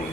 3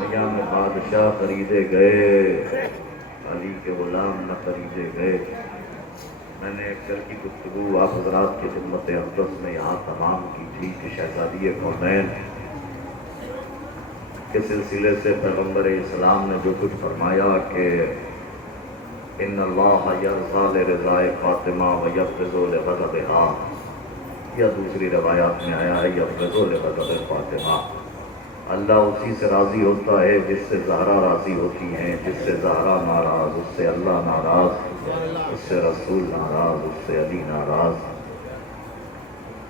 دنیا میں بادشاہ خریدے گئے، علی کے غلام نہ خریدے گئے۔ میں نے ایک کل کی گفتگو آپ حضرات کی خدمت اقدس میں یہاں تمام کی تھی کہ شہزادی کونین کے سلسلے سے پیغمبر اسلام نے جو کچھ فرمایا کہ ان اللہ یرضی لرضاء فاطمہ ویبغض لغضبہا، یا دوسری روایات میں آیا ہے یبغض لغضب فاطمہ، اللہ اسی سے راضی ہوتا ہے جس سے زہرا راضی ہوتی ہیں، جس سے زہرا ناراض اس سے اللہ ناراض، اس سے رسول ناراض اس سے علی ناراض۔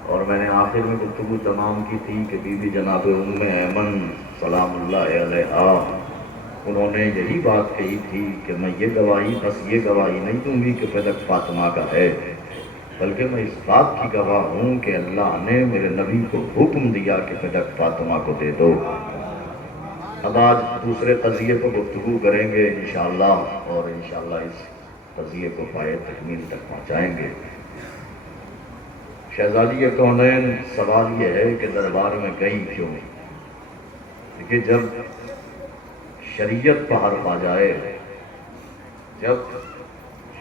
اور میں نے آخر میں گفتگو تمام کی تھی کہ بی بی جناب ام ایمن سلام اللہ علیہا انہوں نے یہی بات کہی تھی کہ میں یہ گواہی بس یہ گواہی نہیں دوں گی کہ فدق فاطمہ کا ہے، بلکہ میں اس بات کی گواہ ہوں کہ اللہ نے میرے نبی کو حکم دیا کہ فدق فاطمہ کو دے دو۔ اب آج دوسرے قضیے کو گفتگو کریں گے انشاءاللہ، اور انشاءاللہ اس قضیے کو پائے تکمیل تک پہنچائیں گے۔ شہزادی کونین سوال یہ ہے کہ دربار میں گئی کیوں؟ دیکھیے جب شریعت کا حرف آ جائے، جب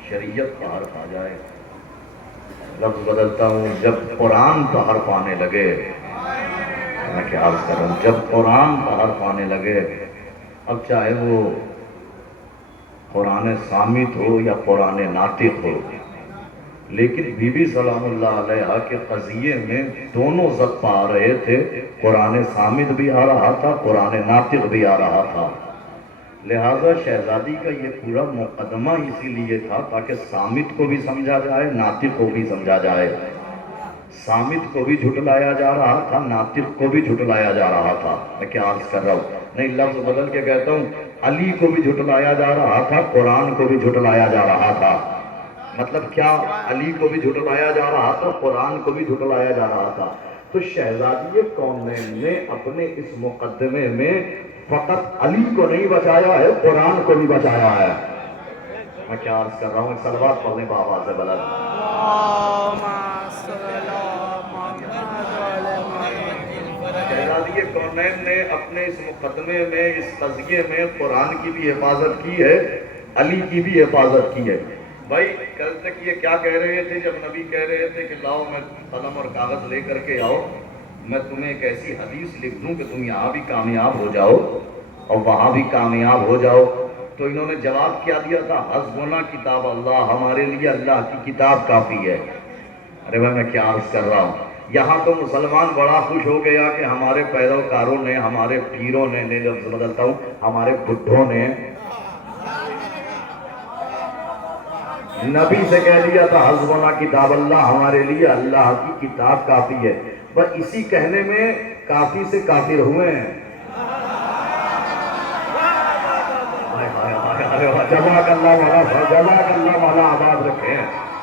شریعت کا حرف آ جائے، لفظ بدلتا ہوں، جب قرآن کا حرف آنے لگے، میں کیا عرض کر رہا ہوں، جب قرآن کا حرف آنے لگے، اب چاہے وہ قرآن صامت ہو یا قرآن ناطق ہو، لیکن بی بی سلام اللہ علیہا کے قضیے میں دونوں ضبط آ رہے تھے، قرآن صامت بھی آ رہا تھا، قرآن ناطق بھی آ رہا تھا۔ لہذا شہزادی کا یہ پورا مقدمہ اسی لیے تھا تاکہ صامت کو بھی سمجھا جائے، ناطق کو بھی سمجھا جائے۔ صامت کو بھی جھٹلایا جا رہا تھا، ناطق کو بھی جھٹلایا جا رہا تھا۔ میں کیا عرض کر رہا ہوں، نہیں لفظ بدل کے کہتا ہوں، علی کو بھی جھٹلایا جا رہا تھا، قرآن کو بھی جھٹلایا جا رہا تھا۔ مطلب کیا، علی کو بھی جھٹلایا جا رہا تھا، قرآن کو بھی جھٹلایا جا رہا تھا۔ تو شہزادی کونین نے اپنے اس مقدمے میں فقط علی کو نہیں بچایا ہے، قرآن کو بھی بچایا ہے۔ میں کیا عرض کر رہا ہوں، ایک صلوات پڑھنے با آواز بلند۔ شہزادی کونین نے اپنے اس مقدمے میں، اس قضیے میں قرآن کی بھی حفاظت کی ہے، علی کی بھی حفاظت کی ہے۔ بھائی کل تک یہ کیا کہہ رہے تھے جب نبی کہہ رہے تھے کہ لاؤ میں قلم اور کاغذ لے کر کے آؤ، میں تمہیں ایک ایسی حدیث لکھ دوں کہ تم یہاں بھی کامیاب ہو جاؤ اور وہاں بھی کامیاب ہو جاؤ، تو انہوں نے جواب کیا دیا تھا، حسبنا کتاب اللہ، ہمارے لیے اللہ کی کتاب کافی ہے۔ ارے بھائی میں کیا عرض کر رہا ہوں، یہاں تو مسلمان بڑا خوش ہو گیا کہ ہمارے پیروکاروں نے، ہمارے پیروں نے، لفظ بدلتا ہوں، ہمارے بڈھوں نے نبی سے کہہ دیا تھا حسبنا کتاب اللہ، ہمارے لیے اللہ کی کتاب کافی ہے۔ بس اسی کہنے میں کافی سے کافر ہوئے ہیں۔ جزاک اللہ مولا، جزاک اللہ مولا آباد رکھے،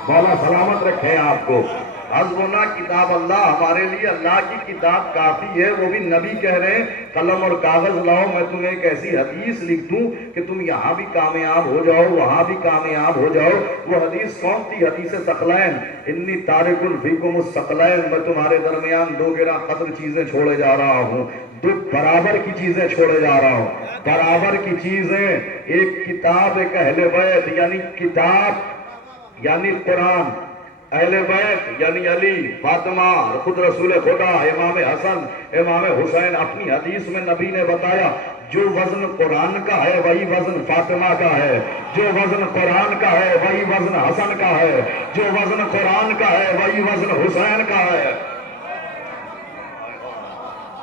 مولا سلامت رکھے آپ کو۔ حسبنا کتاب اللہ، ہمارے لیے اللہ کی کتاب کافی ہے، وہ بھی نبی کہہ رہے ہیں قلم اور کاغذ لاؤ، میں تمہیں ایک ایسی حدیث لکھ دوں کہ تم یہاں بھی کامیاب ہو جاؤ وہاں بھی کامیاب ہو جاؤ۔ وہ حدیث کون تھی؟ حدیث ثقلین، انی تارک فیکم الثقلین، میں تمہارے درمیان دو گرا قدر چیزیں چھوڑے جا رہا ہوں، دو برابر کی چیزیں چھوڑے جا رہا ہوں۔ برابر کی چیزیں، ایک کتاب، ایک اہل بیت، یعنی کتاب یعنی قرآن، اہل بیت یعنی علی، فاطمہ، خود رسول خدا، امام حسن، امام حسین۔ اپنی حدیث میں نبی نے بتایا جو وزن قرآن کا ہے وہی وزن فاطمہ کا ہے، جو وزن قرآن کا ہے وہی وزن حسن کا ہے، جو وزن قرآن کا ہے وہی وزن حسین کا ہے۔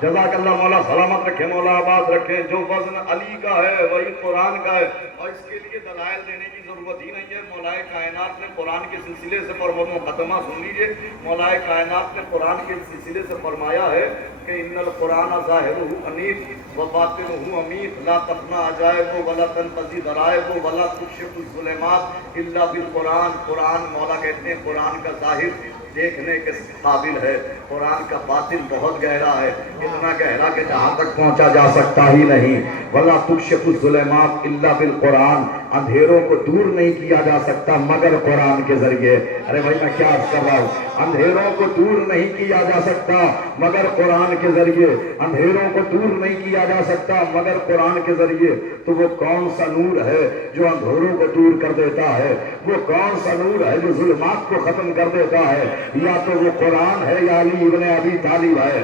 جزاک اللہ مولا سلامت رکھے، مولا آباد رکھے۔ جو وزن علی کا ہے وہی قرآن کا ہے، اور اس کے لیے دلائل دینے کی ضرورت ہی نہیں ہے۔ مولا کائنات نے قرآن کے سلسلے سے مقدمہ سن لیجئے، مولا کائنات نے قرآن کے سلسلے سے فرمایا ہے کہ ان القرآن ظاہرہ انیف و باطنہ امیت، لا تفنی عجائب ولا تنقضی ذرائب ولا تکشف الظلمات الا بالقرآن۔ قرآن، مولا کہتے ہیں قرآن کا ظاہر دیکھنے کے قابل ہے، قرآن کا باطن بہت گہرا ہے، اتنا گہرا کہ جہاں تک پہنچا جا سکتا ہی نہیں۔ وَلَا تُكْشَفُ الظُّلُمَاتُ إِلَّا بِالْقُرْآنِ، اندھیروں کو دور نہیں کیا جا سکتا مگر قرآن کے ذریعے. ارے بھائی میں کیا عرض کر رہا ہوں، اندھیروں کو دور نہیں کیا جا سکتا مگر قرآن کے ذریعے، اندھیروں کو دور نہیں کیا جا سکتا مگر قرآن کے ذریعے. تو وہ کون سا نور ہے جو اندھیروں کو دور کر دیتا ہے؟ وہ کون سا نور ہے جو ظلمات کو ختم کر دیتا ہے؟ یا تو وہ قرآن ہے یا علی ابن ابی طالب ہے،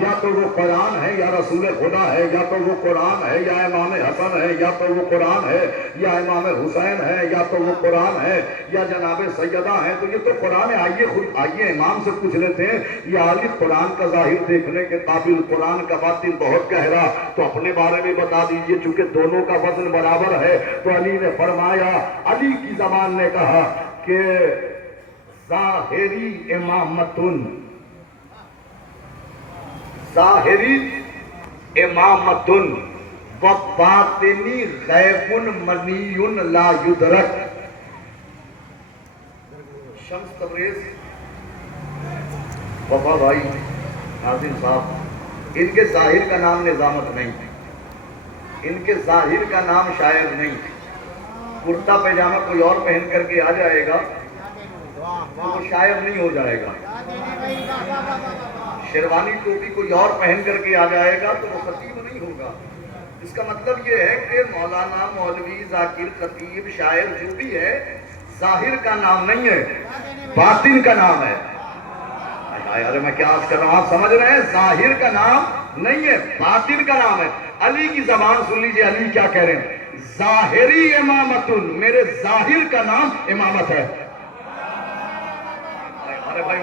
یا تو وہ قرآن ہے یا رسول خدا ہے، یا تو وہ قرآن ہے یا امام حسن ہے، یا تو وہ قرآن ہے یا امام حسین ہے، یا تو وہ قرآن ہے یا جناب سیدہ ہے. تو یہ تو قرآن ہے. آئیے امام سے پوچھ لیتے ہیں، یہ علی قرآن کا ظاہر دیکھنے کے قابل، قرآن کا باطن بہت گہرا، تو اپنے بارے میں بتا دیجئے. چونکہ دونوں کا وزن برابر ہے تو علی نے فرمایا، علی کی زبان نے کہا کہ ظاہری امامتن، ظاہری امامتن و باطنی غیب منی لا یدرک. شمس تبریز وفا بھائی ناظرین صاحب، ان کے ظاہر کا نام نظامت نہیں، ان کے ظاہر کا نام شاعر نہیں. کرتا پیجامہ کوئی اور پہن کر کے آ جائے گا تو وہ شاعر نہیں ہو جائے گا. شیروانی ٹوپی کوئی اور پہن کر کے آ جائے گا تو وہ خطیب نہیں ہوگا. اس کا مطلب یہ ہے کہ مولانا، مولوی، ذاکر، خطیب، شاعر جو بھی ہے، ظاہر کا نام نہیں ہے، باطن کا نام ہے. ارے میں کیا عرض کر رہا ہوں، آپ سمجھ رہے ہیں؟ ظاہر کا نام نہیں ہے، باطن کا نام ہے. علی کی زبان سن لیجئے، علی کیا کہہ رہے ہیں؟ ظاہری امامتن، میرے ظاہر کا نام امامت ہے. ارے بھائی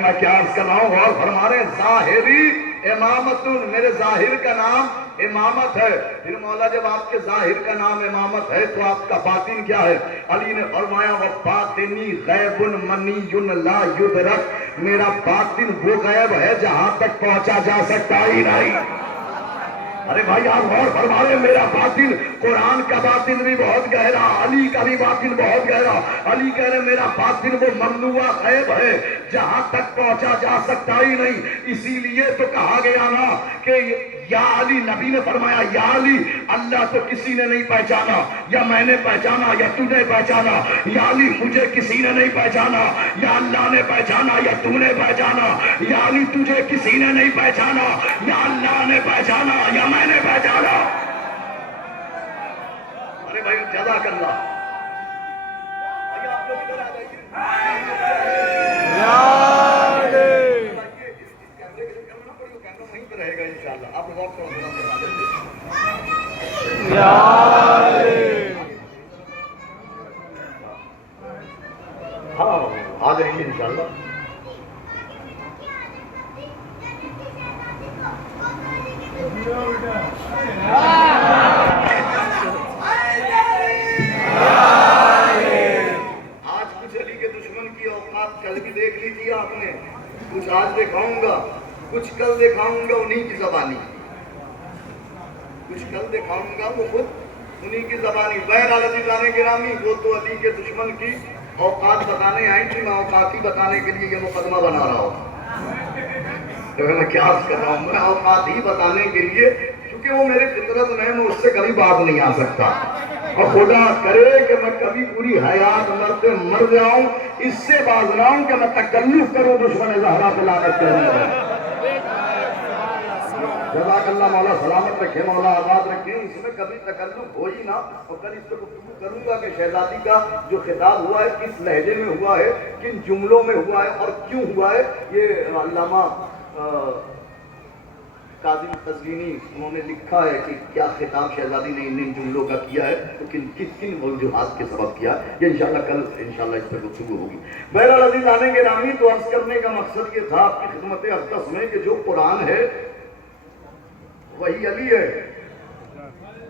میں کیا عرض کر رہا ہوں، اور فرما رہے ہیں ظاہری امامتن، میرے ظاہر کا نام امامت ہے. پھر مولا جب آپ کے ظاہر کا نام امامت ہے تو آپ کا باطن کیا ہے؟ علی نے فرمایا وَبَاطِنِي غَيْبٌ مَنِيٌّ لَا يُدْرَكُ، میرا باطن وہ غیب ہے جہاں تک پہنچا جا سکتا ہی نہیں. ارے بھائی آپ غور فرما رہے ہیں، میرا باطن، قرآن کا باطن بھی بہت گہرا، علی کا بھی باطن بہت گہرا. علی کہہ رہے میرا باطن وہ ممنوع غیب ہے جہاں تک پہنچا جا سکتا ہی نہیں. اسی لیے تو کہا گیا نا کہ یا علی، نبی نے فرمایا یا علی، اللہ تو کسی نے نہیں پہچانا، یا میں نے پہچانا یا تو نے پہچانا. یا علی مجھے کسی نے نہیں پہچانا، یا اللہ نے پہچانا یا تو نے پہچانا. یا علی تجھے کسی نے نہیں پہچانا، یا اللہ نے پہچانا یا میں نے پہچانا. ارے بھائی جزاک اللہ. آپ لوگ ادھر آ جائیے. رہے گا انشاءاللہ. آپ لوگ ہاں آ جائیں گے انشاءاللہ. آج کچھ علی کے دشمن کی اوقات کل بھی دیکھ لیجیے آپ نے، کچھ آج دکھاؤں گا، کچھ کل دکھاؤں گا انہی کی زبانی، کچھ کل دکھاؤں گا وہ خود انہی کی زبانی. بہرحال عزیزان گرامی، وہ تو علی کے دشمن کی اوقات بتانے آئی تھی، میں اوقات ہی بتانے کے لیے یہ مقدمہ بنا رہا ہوں. میں کیا عرض کر رہا ہوں، میں اوقات ہی بتانے کے لیے، کیونکہ وہ میرے فطرت میں اس سے کبھی بات نہیں آ سکتا. اور خدا کرے کہ میں کبھی پوری حیات مرتے مر جاؤں، اس سے باز نہ ہوں کہ میں تکلف کروں دشمن زہرا پہ لعنت کروں. جزاک اللہ، مولا سلامت رکھے، مولا آباد رکھے. اس میں کبھی تکلف ہو ہی نہ. اور کل اس پہ گفتگو کروں گا کہ شہزادی کا جو خطاب ہوا ہے کس لہجے میں ہوا ہے، کن جملوں میں ہوا ہے اور کیوں ہوا ہے. یہ علامہ قاضی قزوینی انہوں نے لکھا ہے کہ کیا خطاب شہزادی نے ان جملوں کا کیا ہے، تو کن وجوہات کے سبب کیا. یہ انشاءاللہ کل انشاءاللہ اس پر گفتگو ہوگی. بہرحال عزیزان گرامی، تو عرض کرنے کا مقصد یہ تھا آپ کی خدمت اقدس میں کہ جو قرآن ہے وہی علی ہے،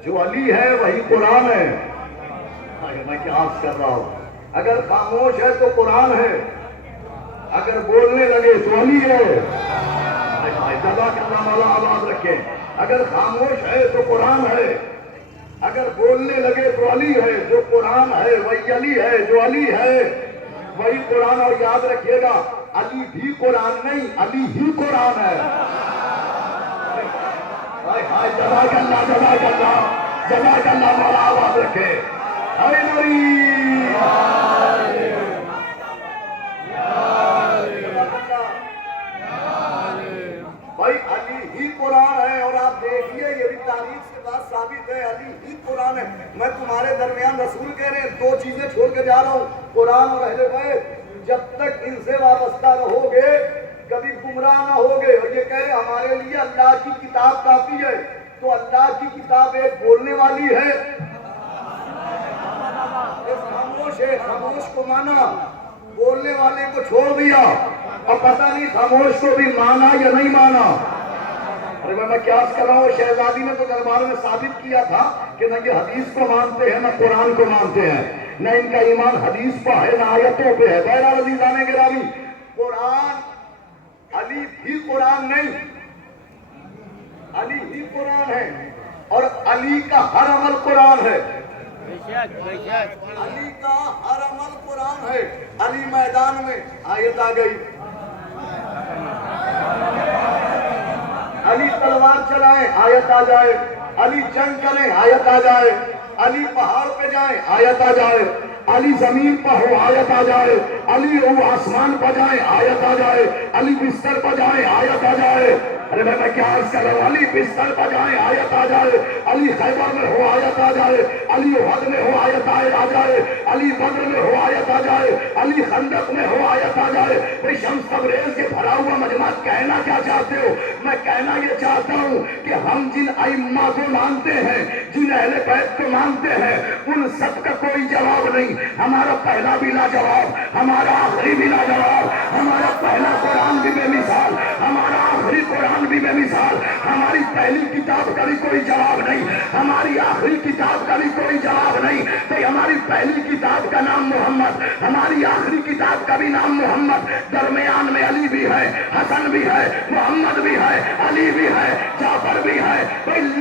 جو علی ہے وہی قرآن ہے. میں کیا عرض کر رہا ہوں، اگر خاموش ہے تو قرآن ہے، اگر بولنے لگے تو علی ہے. جزاک اللہ، مولا آباد رکھے. اگر خاموش ہے تو قرآن ہے، اگر بولنے لگے تو علی ہے. جو قرآن ہے وہی علی ہے، جو علی ہے وہی قرآن. اور یاد رکھیے گا، علی بھی قرآن نہیں، علی ہی قرآن ہے. جزاک اللہ جزاک اللہ جزاک اللہ مولا آواز رکھے اے نبی بھائی علی ہی قرآن ہے اور آپ دیکھیے یہ بھی تاریخ سے بات ثابت ہے علی ہی قرآن ہے میں تمہارے درمیان رسول کہہ رہے ہیں دو چیزیں چھوڑ کے جا رہا ہوں قرآن اور اہل بیت جب تک ان سے وابستہ رہو گے کبھی گمراہ نہ ہوگے اور یہ کہہ رہے ہمارے لیے اللہ کی کتاب کافی ہے تو اللہ کی کتاب ایک بولنے والی ہے خاموش ہے خاموش کو مانا بولنے والے کو چھوڑ دیا اور پتہ نہیں خاموش کو بھی مانا یا نہیں مانا ارے میں قیاس کر رہا ہوں شہزادی نے تو دربار میں ثابت کیا تھا کہ نہ یہ حدیث کو مانتے ہیں نہ قرآن کو مانتے ہیں نہ ان کا ایمان حدیث پہ ہے نہ آیتوں پہ ہے بہرحال عزیزان گرامی قرآن علی بھی قرآن نہیں علی ہی قرآن ہے اور علی کا ہر عمل قرآن ہے علی کا ہر عمل قرآن ہے علی میدان میں آیت آ گئی علی تلوار چلائیں آیت آ جائے علی جنگ کریں آیت آ جائے علی پہاڑ پہ جائیں آیت آ جائے علی زمین پر ہو آیت آ جائے علی وہ آسمان پر جائیں آیت آ جائے علی بستر پر جائیں آیت آ جائے ارے میں کیا عرض کر رہا ہوں علی بستر پر جائیں آیت آ جائے علی خیبر میں ہو آیت آ جائے علی احد میں ہو آیت آ جائے علی بدر میں ہو آیت آ جائے علی خندق میں ہو آیت آ جائے بھئی شمس تبریز کے بھرا ہوا مجمع کہنا کیا چاہتے ہو میں کہنا یہ چاہتا ہوں کہ ہم جن ائمہ کو مانتے ہیں جن اہل بیت کو مانتے ہیں ان سب کا کوئی جواب نہیں ہمارا پہلا بھی لاجواب ہمارا آخری بھی لاجواب ہمارا پہلا قرآن بھی بے مثال ہمارا آخری قرآن بھی بے مثال ہماری پہلی کتاب کا بھی کوئی جواب نہیں ہماری آخری کتاب کا بھی کوئی جواب نہیں تو ہماری پہلی کتاب کا نام محمد ہماری آخری کتاب کا بھی نام محمد درمیان میں علی بھی ہے حسن بھی ہے محمد بھی ہے علی بھی ہے جعفر بھی ہے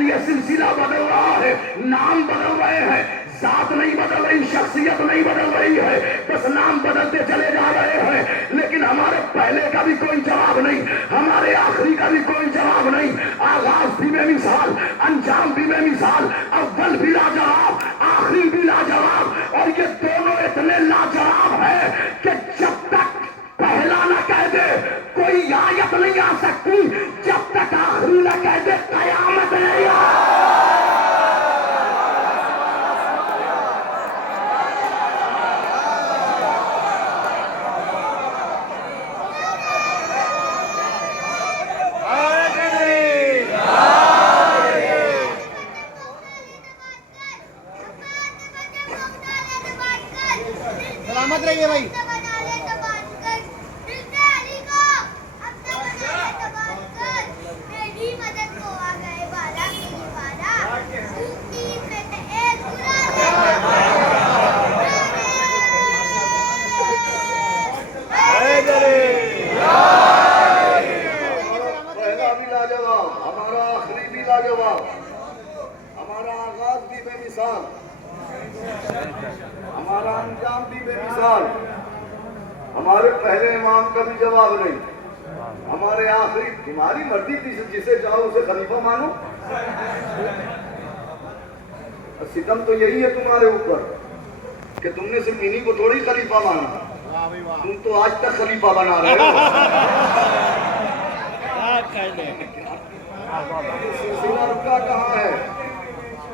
یہ سلسلہ بدل رہا ہے نام بدل رہے ہیں ذات نہیں بدل رہی شخصیت نہیں بدل رہی ہے بس نام بدلتے چلے جا رہے ہیں لیکن ہمارے پہلے کا بھی کوئی جواب نہیں ہمارے آخری کا بھی کوئی جواب نہیں آغاز بھی بے مثال انجام بھی بے مثال اول بھی لاجواب آخری بھی لاجواب اور یہ دونوں اتنے لاجواب ہے کہ جب تک پہلا نہ کہہ دے کوئی آیت نہیں آ سکتی جب تک آخری نہ کہہ دے قیامت نہیں آ سلامت رہیے بھائی پہلا بھی لاجواب ہمارا آخری بھی لاجواب ہمارا آغاز بھی بے مثال ہمارا انجام بھی بے مثال ہمارے پہلے امام کا بھی جواب نہیں ہمارے آخری تمہاری مرضی تھی جسے چاہو اسے خلیفہ مانو ستم تو یہی ہے تمہارے اوپر کہ تم نے صرف انہی کو تھوڑی خلیفہ مانا تم تو آج تک خلیفہ بنا رہے ہو سلسلہ رکا کہاں ہے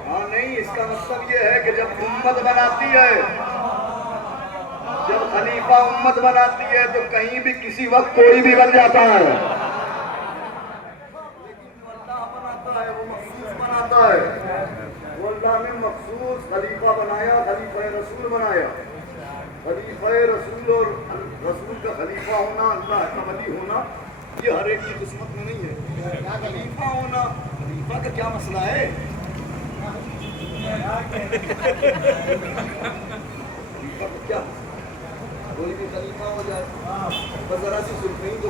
ہاں نہیں اس کا مطلب یہ ہے کہ جب امت بناتی ہے جب خلیفہ امت بناتی ہے تو کہیں بھی کسی وقت کوئی بھی بن جاتا ہے لیکن جو اللہ بناتا ہے وہ مخصوص بناتا ہے وہ اللہ نے مخصوص خلیفہ بنایا خلیفہ رسول بنایا خلیفہ رسول اور رسول کا خلیفہ ہونا اللہ کا ولی ہونا یہ ہر ایک کی قسمت میں نہیں ہے خلیفہ ہونا خلیفہ کا کیا مسئلہ ہے خلیفہ کا کیا کوئی بھی خلیفہ ہو جائے بس ذرا سی سلطنی تو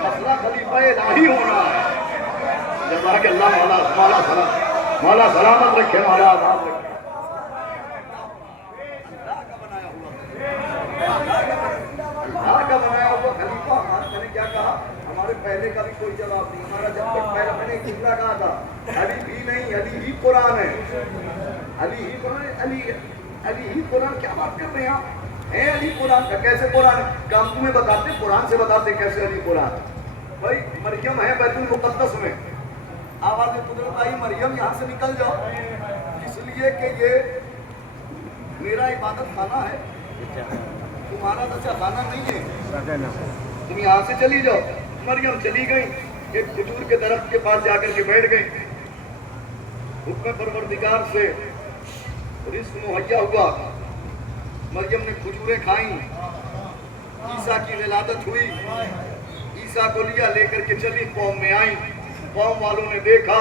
مسئلہ خلیفہ الہی ہونا ہے جزاک اللہ مولا سلامت رکھے رکھے مولا آباد رکھے. اللہ کا بنایا ہوا خلیفہ ہمارا. میں نے کیا کہا؟ ہمارے پہلے کا بھی کوئی جواب نہیں. ہمارا جب تک پہلے میں نے جملہ کہا تھا علی بھی نہیں، علی ہی قرآن ہے. علی ہی قرآن ہے. علی ہی قرآن. کیا بات کر رہے ہیں آپ؟ ہے علی قرآن کا. کیسے قرآن ہے؟ کہ ہم تمہیں بتاتے قرآن سے بتاتے کیسے علی قرآن. بھائی مریم ہے بیت المقدس میں. آواز قدرت آئی مریم یہاں سے نکل جاؤ، اس لیے کہ یہ میرا عبادت خانہ ہے، تمہارا بچہ خانہ نہیں ہے. تم یہاں سے چلی جاؤ. مریم چلی گئی، ایک کھجور کے درخت کے پاس جا کر کے بیٹھ گئی. حکم پروردگار سے رزق مہیا ہوا. مریم نے کھجوریں کھائیں. عیسیٰ کی ولادت ہوئی. عیسیٰ کو لے کر کے چلی، قوم میں آئیں. قوم والوں نے دیکھا.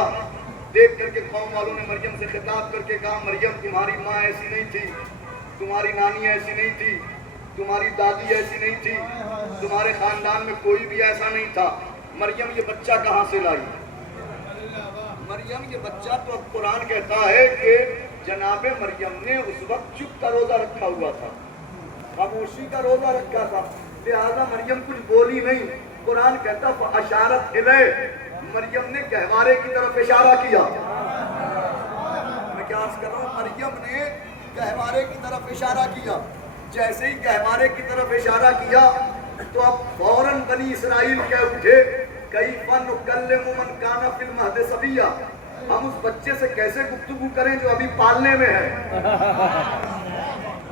دیکھ کر کے قوم والوں نے مریم سے خطاب کر کے کہا مریم تمہاری ماں ایسی نہیں تھی، تمہاری نانی ایسی نہیں تھی، تمہاری دادی ایسی نہیں تھی، تمہارے خاندان میں کوئی بھی ایسا نہیں تھا. مریم یہ بچہ کہاں سے لائی؟ مریم یہ بچہ تو اب قرآن کہتا ہے کہ جناب مریم نے اس وقت چپ کا روزہ رکھا ہوا تھا، خاموشی کا روزہ رکھا تھا، لہذا مریم کچھ بولی نہیں. قرآن کہتا فاشارت الیہ، مریم نے گہوارے کی طرف اشارہ کیا. میں کیا عرض کر رہا ہوں؟ مریم نے گہوارے کی طرف اشارہ کیا. جیسے ہی گہوارے کی طرف اشارہ کیا تو اب فوراً بنی اسرائیل کہہ اٹھے کیف نکلم من کان فی المہد صبیا، ہم اس بچے سے کیسے گفتگو کریں جو ابھی پالنے میں ہے.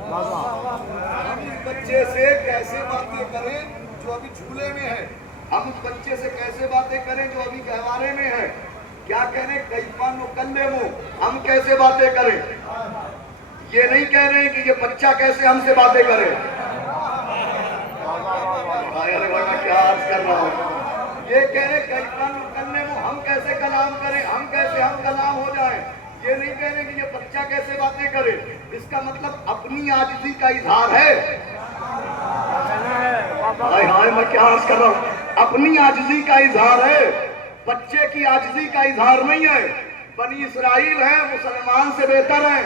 ہم اس بچے سے کیسے باتیں کریں جو ابھی جھولے میں ہے. ہم اس بچے سے کیسے باتیں کریں جو ابھی گہوارے میں ہے. کیا کہہ رہے؟ کیف نکلم، ہم کیسے باتیں کریں. یہ نہیں کہہ رہے کہ یہ بچہ کیسے ہم سے باتیں کرے. میں کیا عرض کر رہا ہوں؟ یہ کہہ رہے کیف نکلم، ہم کیسے کلام کریں، ہم کیسے ہم کلام ہو جائیں. یہ نہیں کہہ رہے کہ یہ بچہ کیسے باتیں کرے. اس کا مطلب اپنی عاجزی کا اظہار ہے. ہائے میں کیا عرض کر رہا ہوں؟ اپنی عاجزی کا اظہار ہے، بچے کی عاجزی کا اظہار نہیں ہے. بنی اسرائیل ہیں، مسلمان سے بہتر ہیں.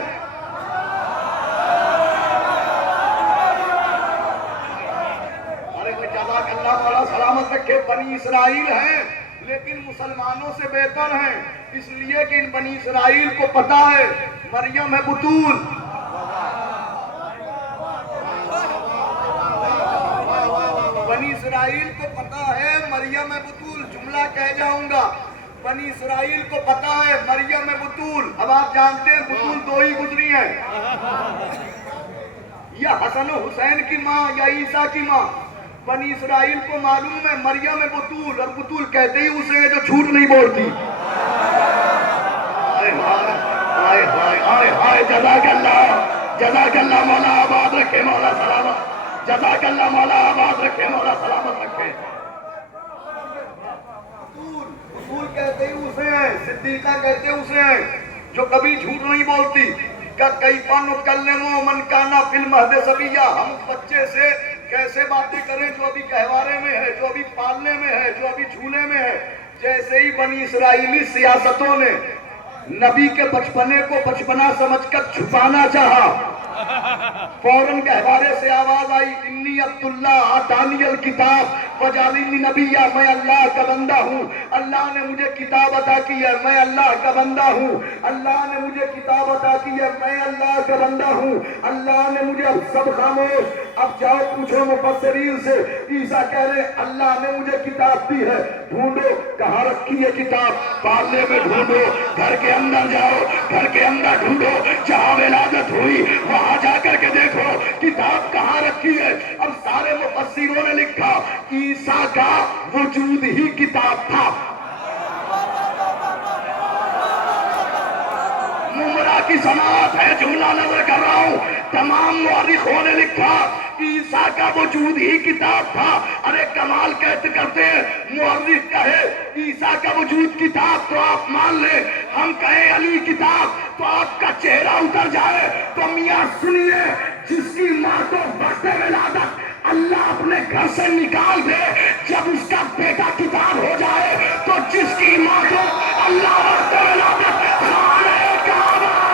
جزاک اللہ تعالیٰ سلامت رکھے. بنی اسرائیل ہیں لیکن مسلمانوں سے بہتر ہیں، اس لیے کہ ان بنی اسرائیل کو پتا ہے مریم ہے بطول. بنی اسرائیل کو پتا ہے مریم ہے بطول. جملہ کہہ جاؤں گا، بنی اسرائیل کو پتا ہے مریم ہے بطول. اب آپ جانتے ہیں بطول دو ہی گزری ہیں، یا حسن و حسین کی ماں یا عیسیٰ کی ماں. بنی اسرائیل کو معلوم ہے مریم بطول، اور بطول کہتے ہی اسے ہیں جو جھوٹ نہیں بولتی. ہائے ہائے ہائے ہائے. جزاک اللہ مولا آباد رکھے، مولا سلامت. جزاک اللہ مولا آباد رکھے، مولا سلامت رکھے. بطول کہتے ہی اسے ہیں، صدیقہ کہتے اسے ہیں جو کبھی جھوٹ نہیں بولتی. کیف نکلم من کان فی المہد صبیا، ہم اس بچے سے کیسے باتیں کریں جو ابھی گہوارے میں ہے، جو ابھی پالنے میں ہے، جو ابھی جھولے میں ہے. جیسے ہی بنی اسرائیلی سیاستوں نے نبی کے بچپنے کو بچپنا سمجھ کر چھپانا چاہا، فوراً گہوارے سے آواز آئی انی عبداللہ آتانی الکتاب وجعلنی نبیہ، میں اللہ کا بندہ ہوں، اللہ نے مجھے کتاب عطا کی ہے، میں اللہ کا بندہ ہوں. اللہ نے مجھے کتاب عطا کی ہے، میں اللہ کا بندہ ہوں. اللہ نے مجھے، اب سب خاموش، اب جاؤ پوچھو مفسرین سے. عیسیٰ کہہ رہے اللہ نے مجھے کتاب دی ہے. ڈھونڈو کہاں رکھی ہے کتاب، پالنے میں ڈھونڈو، گھر کے اندر جاؤ، گھر کے اندر ڈھونڈو، جہاں ولادت ہوئی وہاں جا کر کے دیکھو کتاب کہاں رکھی ہے. اب سارے مفسروں نے لکھا عیسیٰ کا وجود ہی کتاب تھا. ممرا کی سماعت ہے، جملہ نظر کر رہا ہوں. تمام مورخوں نے لکھا عیسیٰ کا وجود ہی کتاب تھا. ارے کمال کہتے کرتے ہیں، مورخ کہے عیسیٰ کا وجود کتاب تو آپ مان لیں، ہم کہیں علی کتاب تو آپ کا چہرہ اتر جائے. تو میاں سنیے، جس کی ماں کو وقت ولادت اللہ اپنے گھر سے نکال دے، جب اس کا بیٹا کتاب ہو جائے، تو جس کی ماں کو اللہ وقت ولادت خانہ کعبہ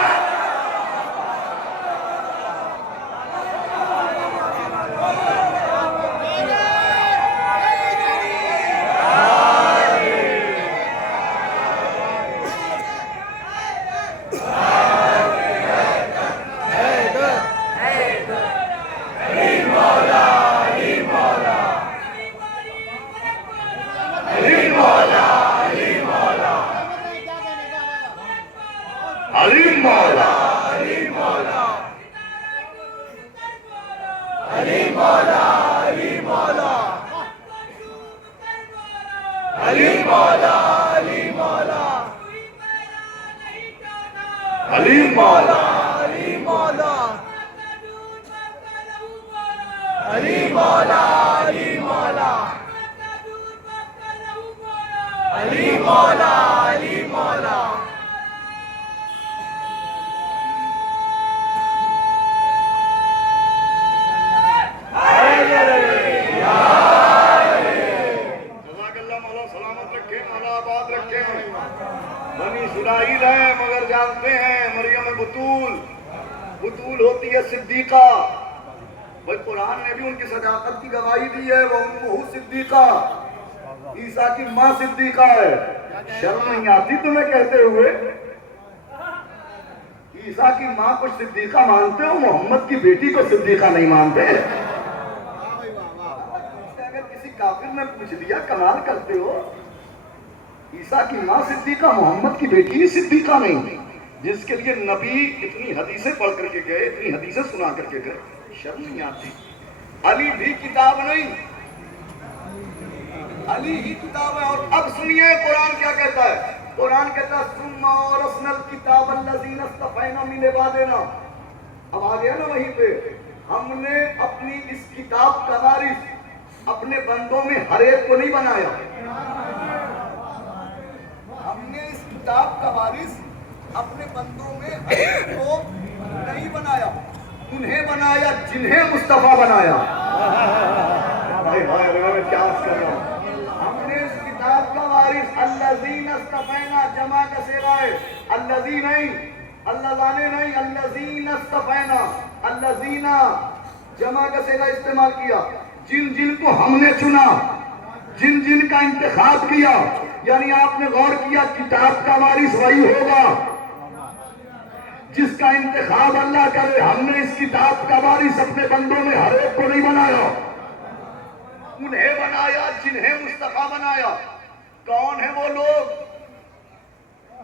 مولا علی مولا علی مولا علی مولا علی مولا علی مولا علی مولا علی مولا علی مولا علی مولا علی مولا علی مولا جزاک اللہ مولا سلامت رکھے مولا آباد رکھے بنی اسرائیل ہیں مگر جانتے ہیں مریم بطول ہوتی ہے صدیقہ بھائی قرآن نے بھی ان کی صداقت کی گواہی دی ہے وہ امہ صدیقہ عیسیٰ کی ماں صدیقہ ہے شرم نہیں آتی تمہیں کہتے ہوئے عیسیٰ کی ماں کو صدیقہ مانتے ہو محمد کی بیٹی کو صدیقہ نہیں مانتے اگر کسی کافر نے پوچھ دیا کمال کرتے ہو عیسیٰ کی ماں صدیقہ محمد کی بیٹی صدیقہ نہیں جس کے لیے نبی اتنی حدیثیں پڑھ کر کے گئے اتنی حدیثیں سنا کر کے گئے شرم نہیں آتی علی بھی کتاب نہیں علی ہی کتاب ہے اور اب سنیے قرآن کیا کہتا ہے قرآن کہتا ہے ثم اورثنا الکتاب الذین اصطفینا من عبادنا اب آ گیا نا وہیں پہ ہم نے اپنی اس کتاب کا وارث اپنے بندوں میں ہر ایک کو نہیں بنایا ہم نے اس کتاب کا وارث اپنے بندوں میں ہر ایک کو نہیں بنایا انہیں بنایا جنہیں مصطفیٰ بنایا کیا کر رہا ہوں ہم نے اس کتاب کا وارث الذین اصطفینا جمع کا صیغہ ہے الذین نہیں اللذانے نہیں الذین اصطفینا الذین جمع کا صیغہ استعمال کیا جن جن کو ہم نے چنا جن جن کا انتخاب کیا یعنی آپ نے غور کیا کتاب کا وارث وہی ہوگا جس کا انتخاب اللہ کرے ہم نے اس کتاب کا وارث اپنے بندوں میں ہر ایک کو نہیں بنایا انہیں بنایا جنہیں مصطفیٰ بنایا کون ہیں وہ لوگ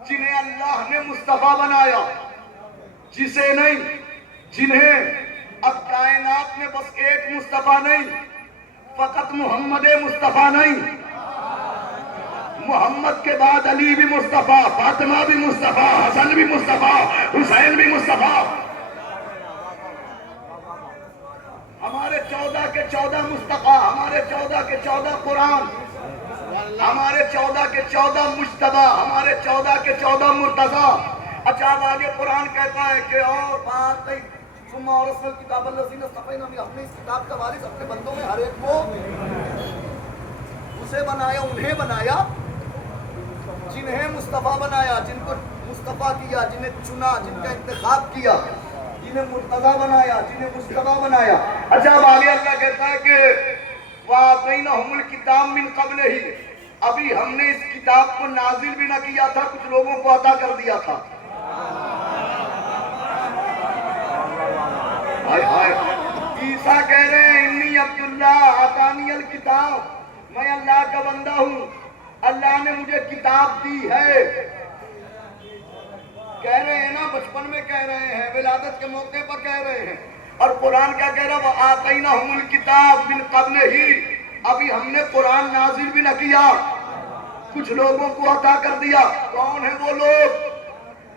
جنہیں اللہ نے مصطفیٰ بنایا جسے نہیں جنہیں اب کائنات میں بس ایک مصطفیٰ نہیں فقط محمد مصطفیٰ نہیں محمد کے بعد علی بھی مصطفیٰ فاطمہ بھی مصطفیٰ حسن بھی مصطفیٰ حسین بھی مصطفیٰ ہمارے 14 کے 14 مصطفیٰ ہمارے 14 کے 14 قرآن ہمارے 14 کے 14 مجتبیٰ ہمارے 14 کے 14 مرتضیٰ اچھا اب آگے قرآن کہتا ہے کہ اور بات نہیں ثم اورثنا الکتاب الذین اصطفینا ہم نے اس کتاب کا وارث اپنے بندوں میں ہر ایک کو اسے بنایا انہیں بنایا جنہیں مصطفیٰ بنایا جن کو مصطفیٰ کیا جنہیں چنا جن کا انتخاب کیا جنہیں مرتضیٰ بنایا جنہیں مصطفیٰ بنایا اچھا اب آگے اللہ کہتا ہے کہ وَآتَيْنَهُمُ الْكِتَابَ مِنْ قَبْلِهِ ابھی ہم نے اس کتاب کو نازل بھی نہ کیا تھا کچھ لوگوں کو عطا کر دیا تھا عیسیٰ کہہ رہے ہیں انی عبداللہ آتانی الکتاب میں اللہ کا بندہ ہوں اللہ نے مجھے کتاب دی ہے کہہ رہے ہیں نا بچپن میں کہہ رہے ہیں ولادت کے موقع پر کہہ رہے ہیں اور قرآن کیا کہہ رہا ہے وَآتَيْنَهُمُ الْكِتَابَ مِنْ قَبْلِهِ ابھی ہم نے قرآن نازل بھی نہ کیا کچھ لوگوں کو عطا کر دیا کون ہیں وہ لوگ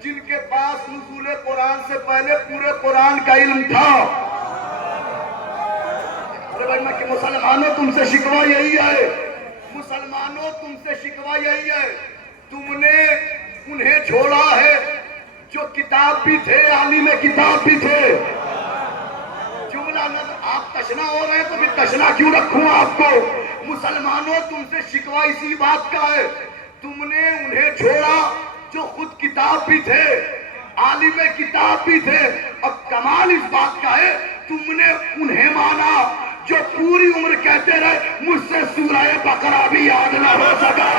جن کے پاس نزول قرآن سے پہلے پورے قرآن کا علم تھا ارے بھائی میں کہ مسلمانوں تم سے شکوہ یہی ہے مسلمانوں تم سے شکوہ یہی ہے تم نے انہیں چھوڑا ہے جو کتاب بھی تھے عالم کتاب بھی تھے جملہ نظر آپ تشنا ہو رہے ہیں تو پھر تشنا کیوں رکھوں آپ کو مسلمانوں تم سے شکوہ اسی بات کا ہے تم نے انہیں چھوڑا جو خود کتاب بھی تھے عالم کتاب بھی تھے اور کمال اس بات کا ہے تم نے انہیں مانا جو پوری عمر کہتے رہے مجھ سے سورہ بقرہ بھی یاد نہ ہو سکا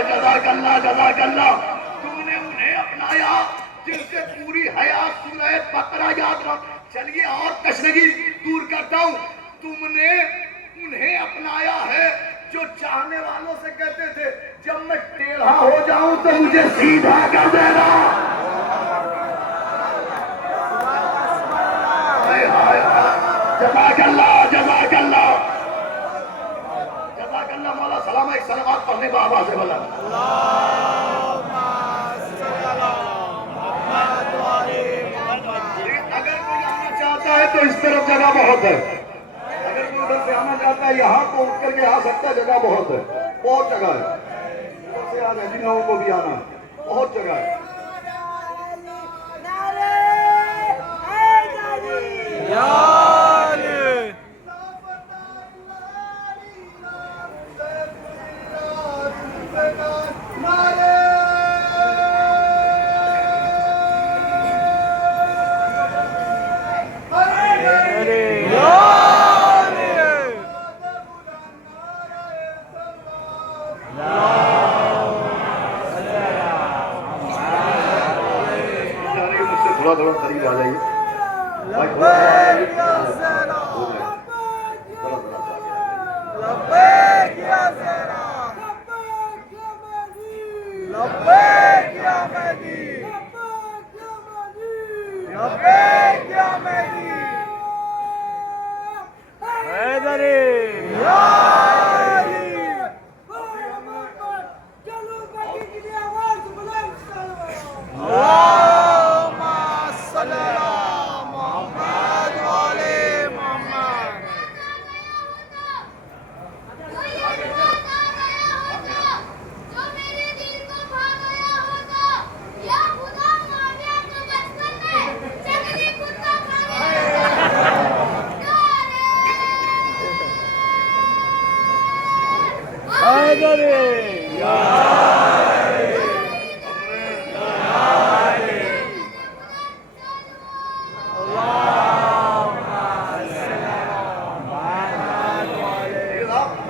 جزاک اللہ تم نے انہیں اپنایا جن سے پوری حیات سورہ بقرہ یاد رہا چلیے اور تشنگی دور کرتا ہوں تم نے انہیں اپنایا ہے جو چاہنے والوں سے کہتے تھے جب میں ٹیڑھا ہو جاؤں تو مجھے سیدھا کر دینا. جزاک اللہ جزاک اللہ جزاک اللہ. مولا سلام ایک صلوات پڑھنے کو آواز بلا. اگر کوئی آنا چاہتا ہے تو اس طرف جگہ بہت ہے. اگر کوئی ادھر سے آنا چاہتا ہے یہاں کو اٹھ کر کے آ سکتا ہے. جگہ بہت ہے, بہت جگہ ہے. ادھر سے آنا جن لوگوں کو بھی آنا ہے, بہت جگہ ہے. تھوڑا تھوڑا قریب آ جائیے.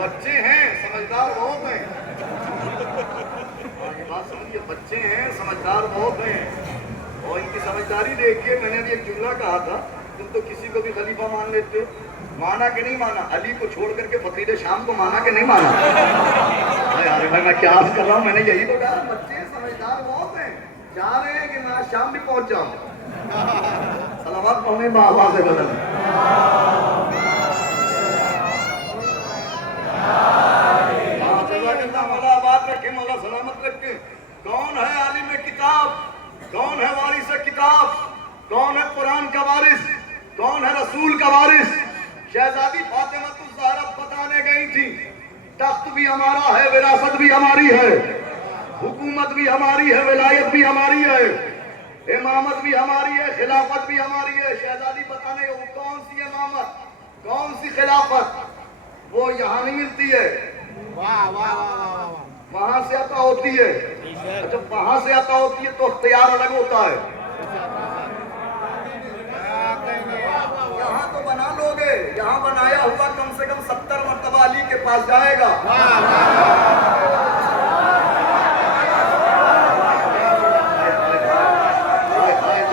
بچے ہیں سمجھدار بہت ہیں. بات سمجھیے, بچے ہیں سمجھدار بہت ہیں. اور ان کی سمجھداری دیکھ کے میں نے ابھی ایک جملہ کہا تھا, تم تو کسی کو بھی خلیفہ مان لیتے ہو. مانا کہ نہیں مانا؟ علی کو چھوڑ کر کے فقیر شام کو مانا کہ نہیں مانا؟ ارے بھائی میں کیا عرض کر رہا ہوں, میں نے یہی تو کہا. بچے سمجھدار بہت ہیں, چاہ رہے ہیں کہ میں آج شام بھی پہنچ جاؤں. صلوات پڑھنے میں آواز بدل. مولا سلامت رکھے. کون ہے عالم کتاب, کون ہے وارث کتاب, کون ہے قرآن کا وارث, کون ہے رسول کا وارث؟ شہزادی فاطمہ الزہرا بتانے گئی تھی تخت بھی ہمارا ہے, وراثت بھی ہماری ہے, حکومت بھی ہماری ہے, ولایت بھی ہماری ہے, امامت بھی ہماری ہے, خلافت بھی ہماری ہے. شہزادی بتانے گئی کون سی امامت, کون سی خلافت, وہ یہاں نہیں ملتی ہے, وہاں سے عطا ہوتی ہے. جب وہاں سے عطا ہوتی ہے تو اختیار الگ ہوتا ہے. یہاں تو بنا لو گے, یہاں بنایا ہوا کم سے کم 70 مرتبہ علی کے پاس جائے گا.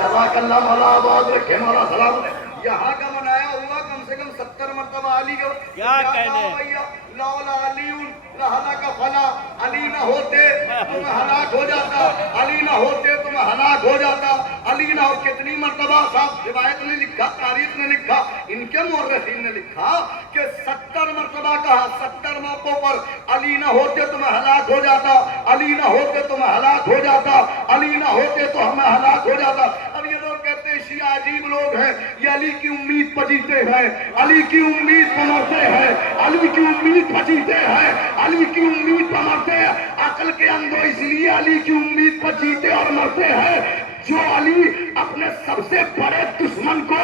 جزاک اللہ. مولا آباد رکھے, مولا سلام. یہاں کا بنایا ہوا کم سے کم 70 مرتبہ علی کے. کیا کہنے لولا علی لہلاک فلا, علی نہ ہوتے تو میں ہلاک ہو جاتا, علی نہ ہوتے تو میں ہلاک ہو جاتا, علی نہ ہو. کتنی مرتبہ صاحب روایت نے لکھا, تاریخ نے لکھا, ان کے مورخین نے لکھا کہ 70 مرتبہ کہا, 70 موقعوں پر علی نہ ہوتے تو میں ہلاک ہو جاتا, علی نہ ہوتے تو میں ہلاک ہو جاتا, علی نہ ہوتے تو میں ہلاک ہو جاتا. اب یہ لوگ کہتے ہیں شیعہ عجیب لوگ ہیں, یہ علی کی امید پر جیتے ہیں, علی کی امید پر مرتے ہیں, علی کی امید پر جیتے ہیں, علی کی امید پر مرتے ہیں. عقل کے اندر اس لیے علی کی امید پر جیتے اور مرتے ہیں جو علی اپنے سب سے بڑے دشمن کو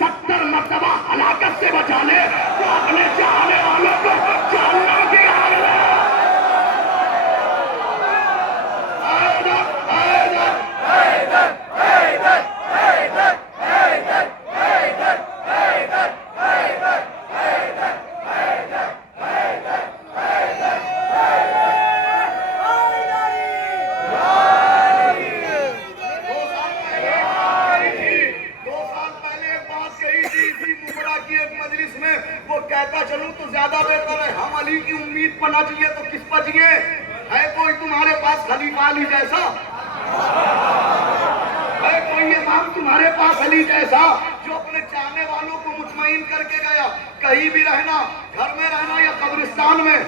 70 مرتبہ ہلاکت سے بچا لے, تو اپنے چاہنے والوں کو جہنم کی آگ لے. بچیے تو کس بچیے؟ ہے کوئی تمہارے پاس خلیفہ علی جیسا؟ ہے کوئی امام تمہارے پاس علی جیسا جو اپنے چاہنے والوں کو مطمئن کر کے گیا کہیں بھی رہنا، گھر میں رہنا یا قبرستان میں،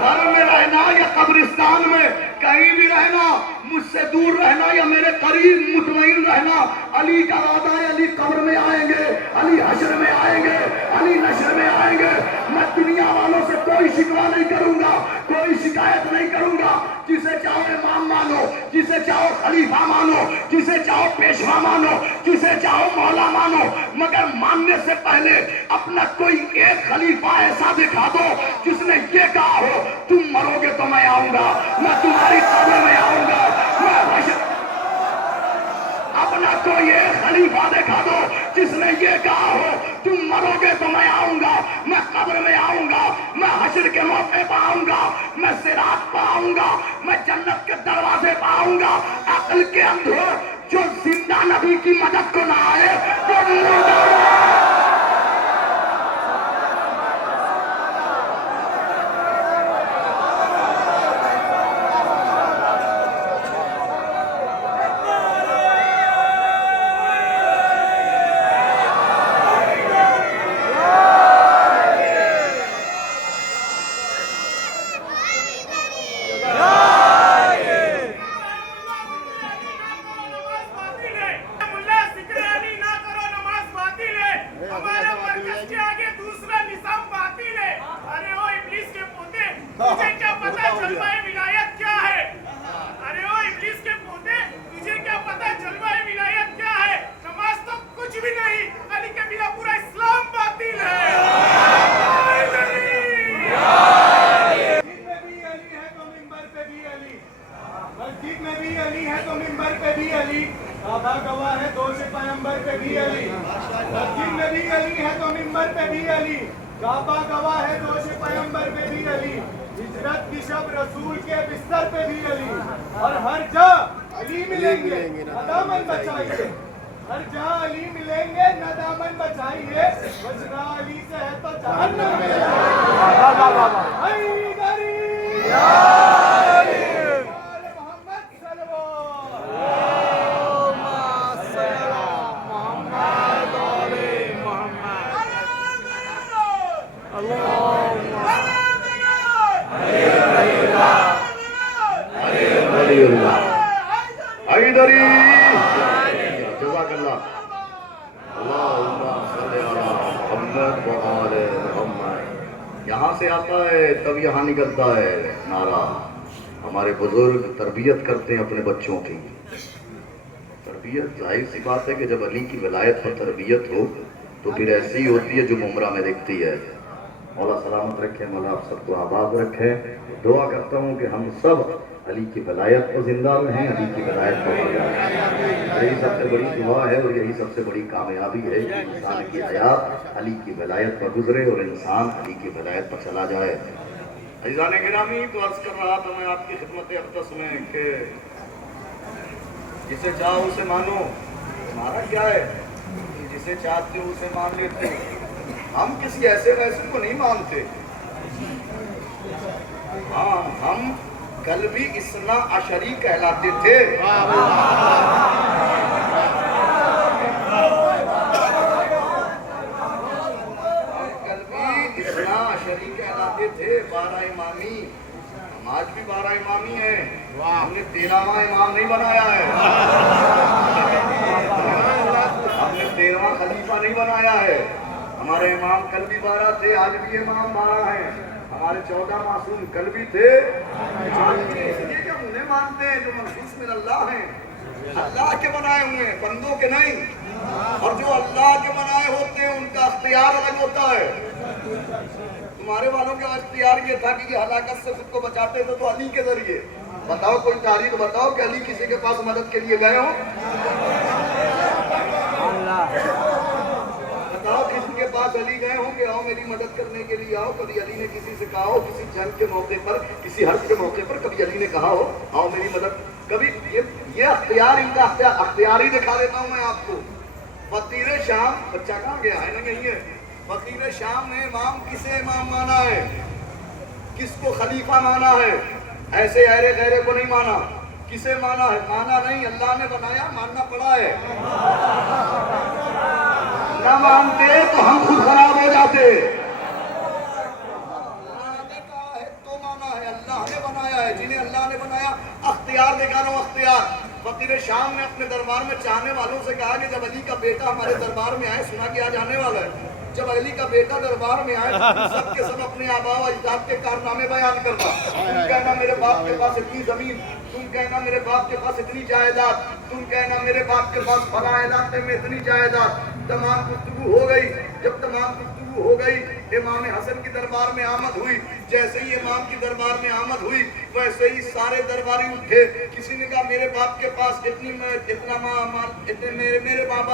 گھر میں رہنا یا قبرستان میں، کہیں بھی رہنا، مجھ سے دور رہنا یا میرے قریب مطمئن رہنا، علی کا وعدہ ہے علی قبر میں آئیں گے، علی حشر میں آئیں گے، علی نشر میں آئیں گے۔ میں دنیا والوں سے کوئی شکوہ نہیں کروں گا، کوئی شکایت نہیں کروں گا، جسے چاہو امام مانو، جسے چاہو خلیفہ مانو، جسے چاہو پیشوا مانو، جسے چاہو مولا مانو، مگر ماننے سے پہلے اپنا کوئی ایک خلیفہ ایسا دکھا دو جس نے یہ کہا ہو تم مرو گے تو میں آؤں گا، میں تمہاری قبر میں آؤں گا، میں حشر۔ اپنا کوئی ایک خلیفہ دکھا دو جس نے یہ کہا ہو تم مرو گے تو میں آؤں گا، میں قبر میں آؤں گا، میں حشر کے موقع پہ آؤں گا، میں صراط پہ آؤں گا، میں جنت کے دروازے پہ آؤں گا۔ عقل کے اندھو جو زندہ نبی کی مدد کو نہ آئے وہ مردہ مسجد میں بھی علی ہے تو منبر پہ بھی علی، کعبہ گواہ ہے دوش پیغمبر پہ بھی علی، مسجد میں بھی علی ہے تو منبر پہ بھی علی، کعبہ گواہ ہے دوش پیغمبر پہ بھی علی، ہجرت کی شب رسول کے بستر پہ بھی علی، اور ہر جا علی ملیں گے نہ دامن بچائیے، ہر جہاں علی ملیں گے نہ دامن بچائیے، بچنا علی سے ہے تو جہنم میں جائیے۔ حیدری حیدری جزاک اللہ، اللہم صلی علی محمد و آل محمد۔ یہاں سے آتا ہے تب یہاں نکلتا ہے نعرہ۔ ہمارے بزرگ تربیت کرتے ہیں اپنے بچوں کی، تربیت ظاہر سی بات ہے کہ جب علی کی ولایت پر تربیت ہو تو پھر ایسی ہی ہوتی ہے جو عمرہ میں دیکھتی ہے۔ مولا سلامت رکھے، مولا آپ سب کو آباد رکھے۔ دعا کرتا ہوں کہ ہم سب علی کی ولایت پر زندہ رہیں، علی کی ولایت پر مر جائیں۔ یہی سب سے بڑی دعا ہے اور یہی سب سے بڑی کامیابی ہے کہ انسان کی حیات علی کی ولایت پر گزرے اور انسان علی کی ولایت پر چلا جائے۔ عزیزان گرامی، تو عرض کر رہا تھا میں آپ کی خدمت اقدس میں کہ جسے چاہو اسے مانو۔ ہمارا کیا ہے؟ جسے چاہتے ہو اسے مان لیتے ہو۔ ہم کسی ایسے ویسے کو نہیں مانتے۔ ہاں، ہم کل بھی اثنا عشری کہلاتے تھے۔ کل بھی اثنا عشری کہلاتے تھے، 12 امامی۔ ہم آج بھی 12 امامی ہیں، ہم نے 13واں امام نہیں بنایا ہے، ہم نے 13واں خلیفہ نہیں بنایا ہے۔ ہمارے امام کل بھی 12 تھے، آج بھی امام 12 ہیں۔ ہمارے 14 معصوم کل بھی تھے، آج بھی، اس لیے کہ ہم انہیں مانتے ہیں جو منصوص من اللہ ہیں، اللہ کے بنائے ہوئے ہیں، بندوں کے نہیں۔ اور جو اللہ کے بنائے ہوتے ہیں ان کا اختیار الگ ہوتا ہے۔ تمہارے والوں کا اختیار یہ تھا کہ یہ ہلاکت سے خود کو بچاتے تھے تو علی کے ذریعے۔ بتاؤ کوئی تاریخ بتاؤ کہ علی کسی کے پاس مدد کے لیے گئے ہوں؟ بتاؤ کسی کے پاس علی گئے ہوں کہ آؤ میری مدد کرنے کے لیے آؤ؟ کبھی علی نے کسی سے کہا ہو کسی جنگ کے موقع پر، کسی حرب کے موقع پر کبھی علی نے کہا ہو آؤ میری مدد؟ کبھی یہ اختیار ان کا اختیار ہی دکھا دیتا ہوں میں آپ کو۔ فطیر شام، بچہ کہاں گیا ہے؟ نا نہیں ہے، فقیر شام نے امام کسے امام مانا ہے؟ کس کو خلیفہ مانا ہے؟ ایسے اہل غیرے کو نہیں مانا. کسے مانا ہے؟ مانا نہیں، اللہ نے بنایا، ماننا پڑا ہے. نہ مانتے تو ہم خود خراب ہو جاتے. اللہ نے کہا ہے تو مانا ہے، اللہ نے بنایا ہے. جنہیں اللہ نے بنایا اختیار دکھانا اختیار. فقیر شام نے اپنے دربار میں چاہنے والوں سے کہا کہ جب علی کا بیٹا ہمارے دربار میں آئے، سنا کہ آج آنے والا ہے، جب علی کا بیٹا دربار میں آئے تو تم سب کے سب اپنے آباء و اجداد کے کارنامے بیان کرنا. تم کہنا میرے باپ کے پاس اتنی زمین، تم کہنا میرے باپ کے پاس اتنی جائیداد، تم کہنا میرے باپ کے پاس فلاں علاقے میں اتنی جائیداد. تمام گفتگو ہو گئی. جب تمام گفتگو ہو گئی، امام حسن کی دربار میں آمد ہوئی. جیسے ہی امام کی دربار میں آمد ہوئی ویسے ہی سارے درباری اٹھے. کسی نے کہا میرے باپ کے پاس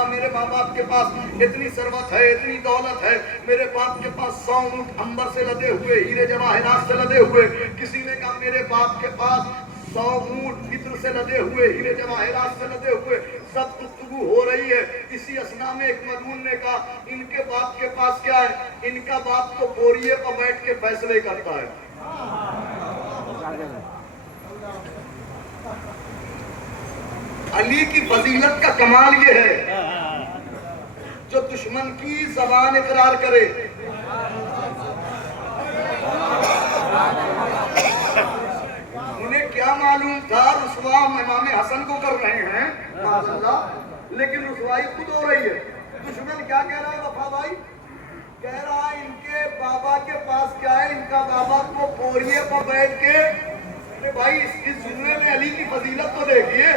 میرے ماں باپ کے پاس اتنی ثروت ہے، اتنی دولت ہے. میرے باپ کے پاس 100 اونٹ عنبر سے لدے ہوئے، ہیرے جواہرات سے لدے ہوئے. کسی نے کہا میرے باپ کے پاس 100 اونٹ عطر سے لدے ہوئے، ہیرے جواہرات سے لدے ہوئے. سب گفتگو ہو رہی ہے. اسی اثنا میں ایک مجنون نے کہا ان کے باپ کے پاس کیا ہے؟ ان کا باپ تو بوریے پر بیٹھ کے فیصلے کرتا ہے. علی کی فضیلت کا کمال یہ ہے جو دشمن کی زبان اقرار کرے. انہیں کیا معلوم تھا رسوا امام حسن کو کر رہے ہیں ماشاءاللہ، لیکن رسوائی خود ہو رہی ہے. دشمن کیا کہہ رہا ہے وفا بھائی؟ کہہ رہا ہے ان کے بابا کے پاس کیا ہے؟ ان کا بابا کو بوریے پر بیٹھ کے، بھائی اس جملے میں علی کی فضیلت تو دیکھیے.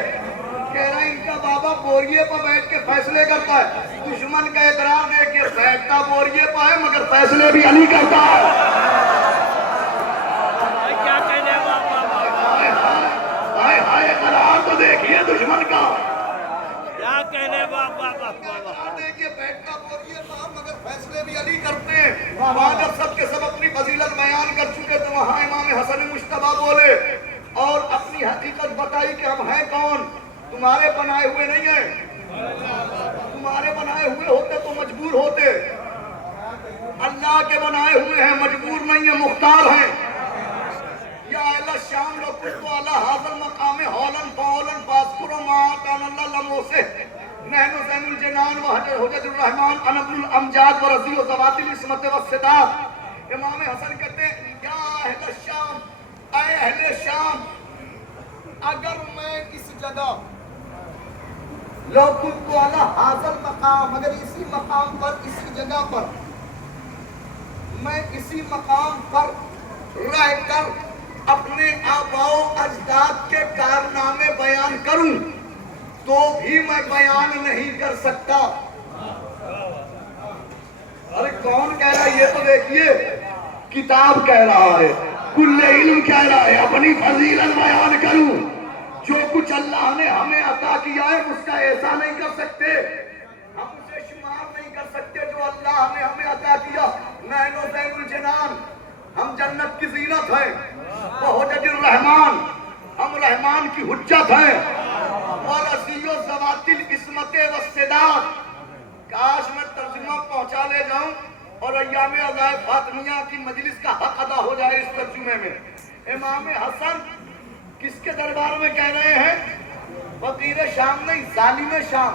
کہہ رہا ہے ان کا بابا بوریے پر بیٹھ کے فیصلے کرتا ہے. دشمن کا اقرار دیکھیے، بیٹھتا بوریے پر ہے مگر فیصلے بھی علی کرتا ہے. تو دیکھیے دشمن کا کیا کہنے بابا دیکھیے، بیٹھتا بوریے پر مگر فیصلے بھی علی کرتے ہیں. وہاں جب سب کے سب اپنی فضیلت بیان کر چکے تو وہاں امام حسن مجتبیٰ بولے اور اپنی حقیقت بتائی کہ ہم ہیں کون. تمہارے بنائے ہوئے نہیں ہیں، تمہارے بنائے ہوئے ہوتے تو مجبور ہوتے. اللہ کے بنائے ہوئے ہیں، مجبور نہیں ہیں، مختار ہیں. یا اہل الشام لو کنتو علی ھذا المقام ہولا فولا فاذکروا ما آتانا اللہ لموسہ نحن زین الجنان وحجج الرحمن انا ابن الامجاد ورضی ذوات العصمت والصداق. امام حسن کہتے ہیں یا اہل الشام، اے اہل شام، اگر میں اس جگہ لو کنتو علی ھذا المقام، اگر اسی مقام پر، اسی جگہ پر، میں اسی مقام پر رہ کر اپنے آباء و اجداد کے کارنامے بیان کروں تو بھی میں بیان نہیں کر سکتا. ارے کون کہہ رہا ہے؟ یہ تو دیکھیے کتاب کہہ رہا ہے، کل علم کہہ رہا ہے اپنی فضیلت بیان کروں. جو کچھ اللہ نے ہمیں عطا کیا ہے اس کا ایسا نہیں کر سکتے، ہم اسے شمار نہیں کر سکتے جو اللہ نے ہمیں عطا کیا. نحن زین الجنان، ہم جنت کی زینت ہیں. وحجج الرحمن، ہم رحمان کی حجت ہیں. ورضی ذوات العصمت والصداق. کاش میں ترجمہ پہنچا لے جاؤں اور ایام عزائے فاطمیہ کی مجلس کا حق ادا ہو جائے اس ترجمے میں. امام حسن کس کے دربار میں کہہ رہے ہیں؟ فقیر شام نہیں، ظالم شام،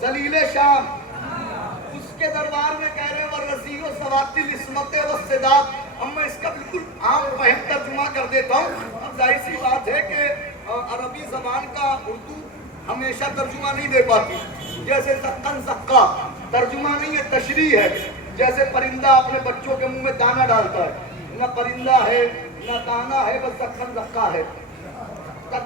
ذلیل شام، اس کے دربار میں کہہ رہے ہیں ورضی ذوات العصمت والصداق. اب میں اس کا بالکل عام فہم ترجمہ کر دیتا ہوں. اب ظاہر سی بات ہے کہ عربی زبان کا اردو ہمیشہ ترجمہ نہیں دے پاتی. جیسے زقن زقہ ترجمہ نہیں ہے، تشریح ہے. جیسے پرندہ اپنے بچوں کے منہ میں دانہ ڈالتا ہے، نہ پرندہ ہے نہ دانہ ہے، بس زقن زقہ ہے.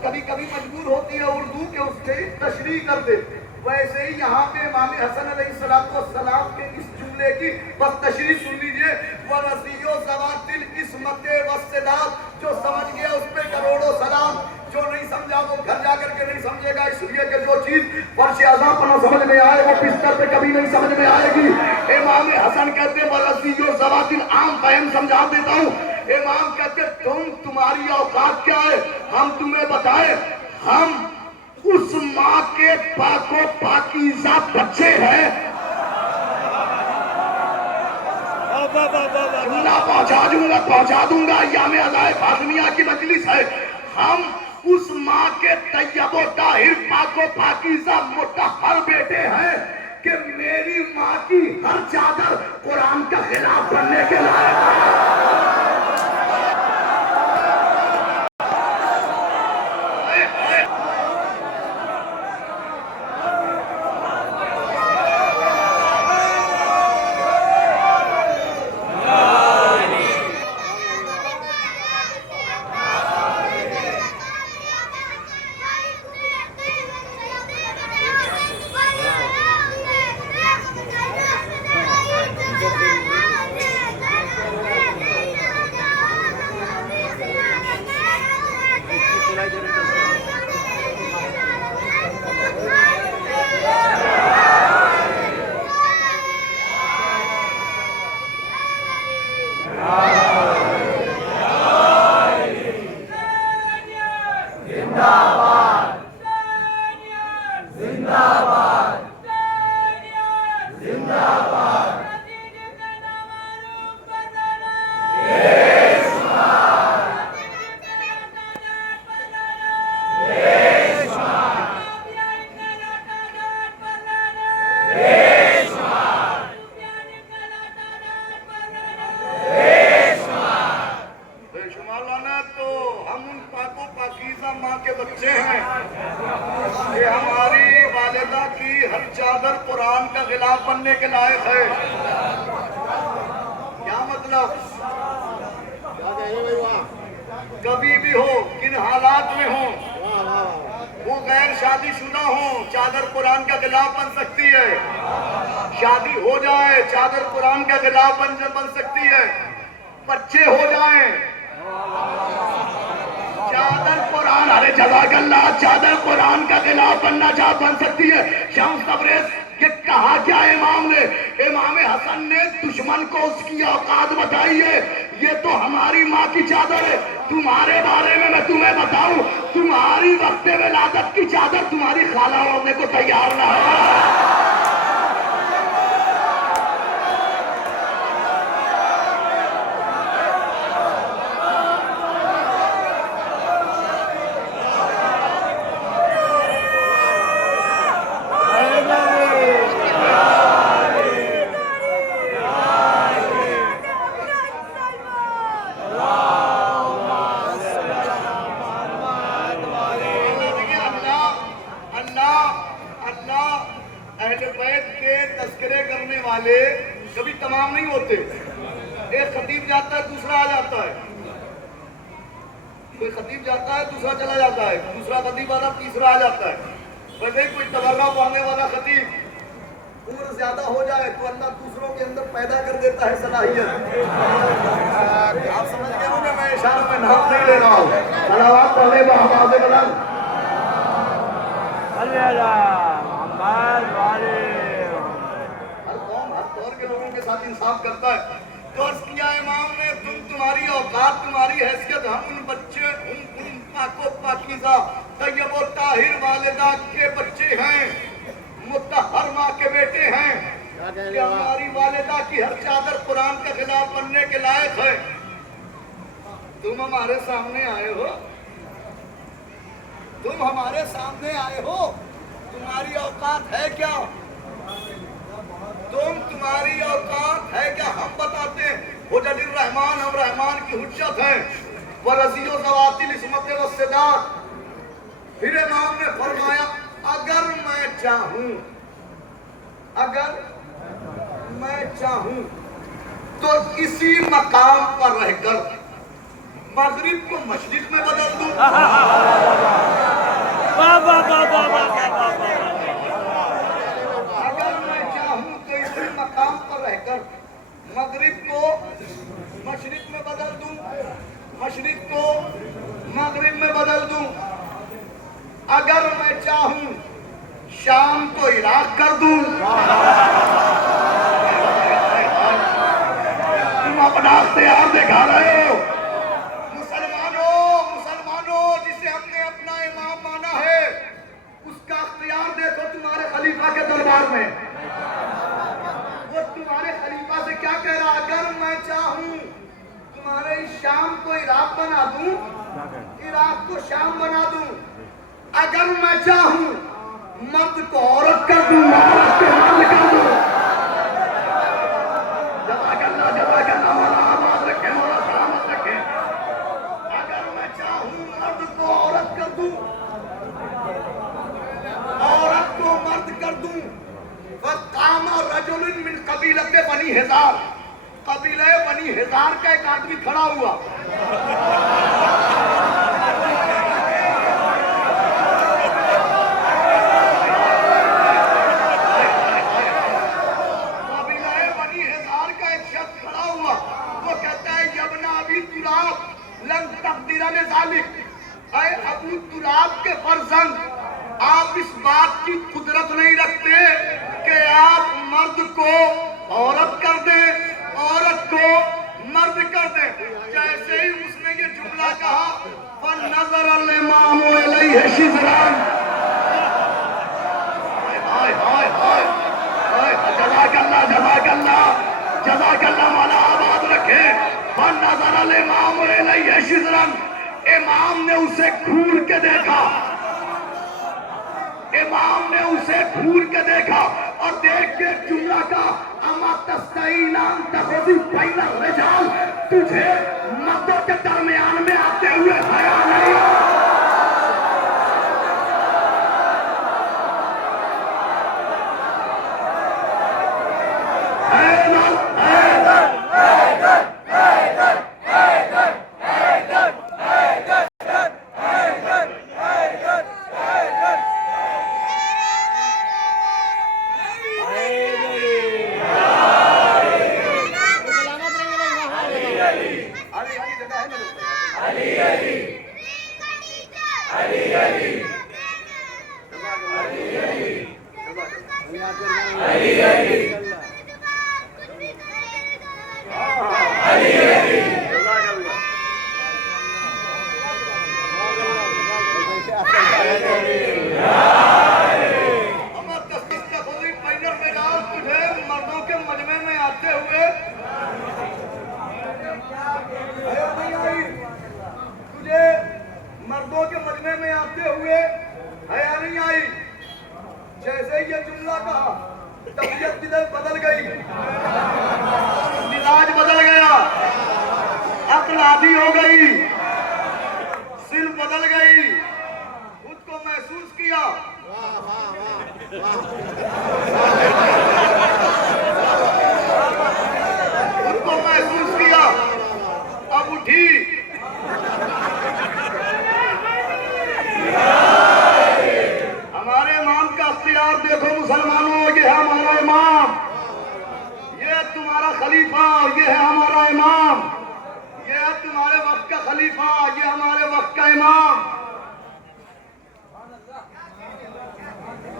کبھی کبھی مجبور ہوتی ہے اردو کہ اس کے تشریح کر دے. ویسے ہی یہاں پہ امام حسن علیہ السلام کے اس جملے کی بس تشریح سن لیجئے. وَرَضِيُّ ذَوَاتِ الْعِصْمَةِ وَالصِّدَاقِ. جو سمجھ گیا اس پہ کروڑوں سلام، جو نہیں سمجھا وہ گھر جا کر کے نہیں سمجھے گا. اس لیے کہ جو چیز فرش اعظم پر نہ سمجھ میں آئے وہ بستر پہ کبھی نہیں سمجھ میں آئے گی. امام حسن کہتے ہیں وَرَضِيُّ ذَوَاتِ عام فہم سمجھا دیتا ہوں. امام کہتے تمہاری اوقات کیا ہے ہم تمہیں بتائیں. ہم اس ماں کے پاک و پاکیزہ بچے ہیں پہنچا دوں گا ایام عزائے فاطمیہ کی مجلس ہے. ہم اس ماں کے طیب و طاہر پاک و پاکیزہ مطہر بیٹے ہیں کہ میری ماں کی ہر چادر قرآن کا خلاف بننے کے لائق ہے. کبھی بھی ہو کن حالات میں ہو وہ غیر شادی شدہ ہوں چادر قرآن کا خلاف بن سکتی ہے. شادی ہو جائے چادر قرآن کا خلاف بن سکتی ہے. بچے ہو جائیں چادر قرآن ارے جزاک اللہ چادر قرآن کا خلاف بن سکتی ہے. شمس تبریز یہ کہا کیا امام نے؟ امام حسن نے دشمن کو اس کی اوقات بتائی ہے. یہ تو ہماری ماں کی چادر ہے. تمہارے بارے میں تمہیں بتاؤں تمہاری وقت ولادت کی چادر تمہاری خالہ اوڑھنے کو تیار نہ ہے. کبھی تمام نہیں ہوتے. ایک خطیب جاتا ہے دوسرا آ جاتا ہے. کوئی خطیب جاتا ہے دوسرا چلا جاتا ہے. دوسرا خطیب آتا تیسرا آ جاتا ہے. ویسے کوئی تبرہ پڑھنے والا خطیب عمر زیادہ ہو جائے تو اللہ دوسروں کے اندر پیدا کر دیتا ہے صلاحیت. آپ سمجھ گئے ہوں گے میں اشاروں میں نام نہیں لے رہا ہوں. صلوات پڑھے بآواز بلند. لوگوں کے ساتھ انصاف کرتا ہے. تو عرض کیا امام نے تمہاری اوقات تمہاری حیثیت ہم ان بچے ان پاک و پاکیزہ طیب و طاہر والدہ کے بچے ہیں مطہر ماں کے بیٹے ہیں کہ ہماری والدہ کی ہر چادر قرآن کا خلاف بننے کے لائق ہے. تم ہمارے سامنے آئے ہو تمہاری اوقات ہے کیا؟ تمہاری اوقات ہے کیا؟ ہم بتاتے ہیں حجج الرحمن ہم رحمان کی حجت ہیں ورضی و ذوات العصمت والصداق. پھر امام نے فرمایا اگر میں چاہوں تو اسی مقام پر رہ کر مغرب کو مشرق میں بدل دوں. مقام پر رہ کر مغرب کو مشرق میں بدل دوں مشرق کو مغرب میں بدل دوں. اگر میں چاہوں شام کو عراق کر دوں. تم اپنا اختیار دکھا رہے ہو. مسلمانوں جسے ہم نے اپنا امام مانا ہے اس کا اختیار دیکھو تمہارے خلیفہ کے دربار میں. تمہارے خلیفہ سے کیا کہہ رہا؟ اگر بنا دوں، عراق کو شام بنا دوں، اگر میں چاہوں مرد کو عورت کر دوں، عورت کو مرد کر دوں. جزاک اللہ مولا آباد رکھے، مولا سلامت رکھے. اگر میں چاہوں مرد کو عورت کر دوں، عورت کو مرد کر دوں. فقام رجل من قبیلت بنی ہزار، قبیلہ بنی ہزار کا ایک آدمی کھڑا ہوا. قبیلہ بنی ہزار کا ایک شخص کھڑا ہوا. وہ کہتا ہے یبن ابی تراب لن تقدر لذالک، اے ابو تراب کے فرزند، آپ اس بات کی قدرت نہیں رکھتے کہ آپ مرد کو عورت کر دیں، عورت کو مرد کر دیں. جیسے ہی اس نے یہ جملہ کہا فَنَظَرَ الْإِمَامُ إِلَيْهِ شِزْرًا. جزاک اللہ مولا آباد رکھے. فَنَظَرَ الْإِمَامُ إِلَيْهِ شِزْرًا. امام نے اسے گھور کے دیکھا، امام نے اسے گھور کے دیکھا اور دیکھ کے جملہ کا اما تستعین ان تخذی بین الرجال، تجھے مردوں کے درمیان میں آتے ہوئے حیا نہیں؟ مردوں کے مجمع میں آتے ہوئے حیا نہیں آئی. جیسے ہی یہ جملہ کہا طبیعت بدل گئی، مزاج بدل گیا، عقل عادی ہو گئی، سل بدل گئی، خود کو محسوس کیا. خود کو محسوس کیا. اب اٹھی، ہمارے امام کا اختیار دیکھو مسلمانوں، یہ ہے ہمارا امام، یہ تمہارا خلیفہ، یہ ہے ہمارا امام، یہ ہے تمہارے وقت کا خلیفہ، یہ ہمارے وقت کا امام.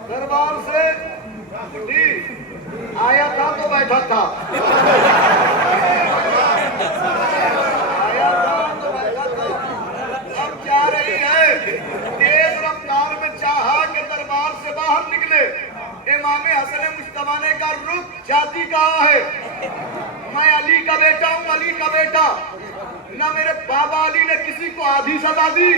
دربار سے اٹھی، آیا تھا تو بیٹھا تھا، آیا تھا تو بیٹھا تھا. اب جا رہی ہے، تیز رفتار میں چاہا کہ دربار سے باہر نکلے. امام حسن مجتبیٰ نے کہا رک، جاتی کہاں ہے؟ میں علی کا بیٹا ہوں، علی کا بیٹا. نہ میرے بابا علی نے کسی کو آدھی سزا دی،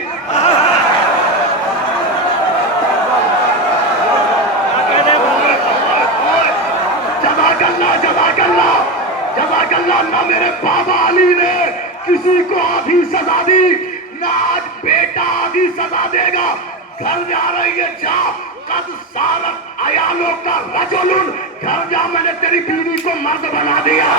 جزاک اللہ. نہ میرے بابا علی نے کسی کو آدھی سزا دی، نہ آج بیٹا آدھی سزا دے گا. گھر جا رہی ہے، جا. قد سارت عیالوں کا رجل، گھر جا، میں نے تیری بیوی کو مرد بنا دیا.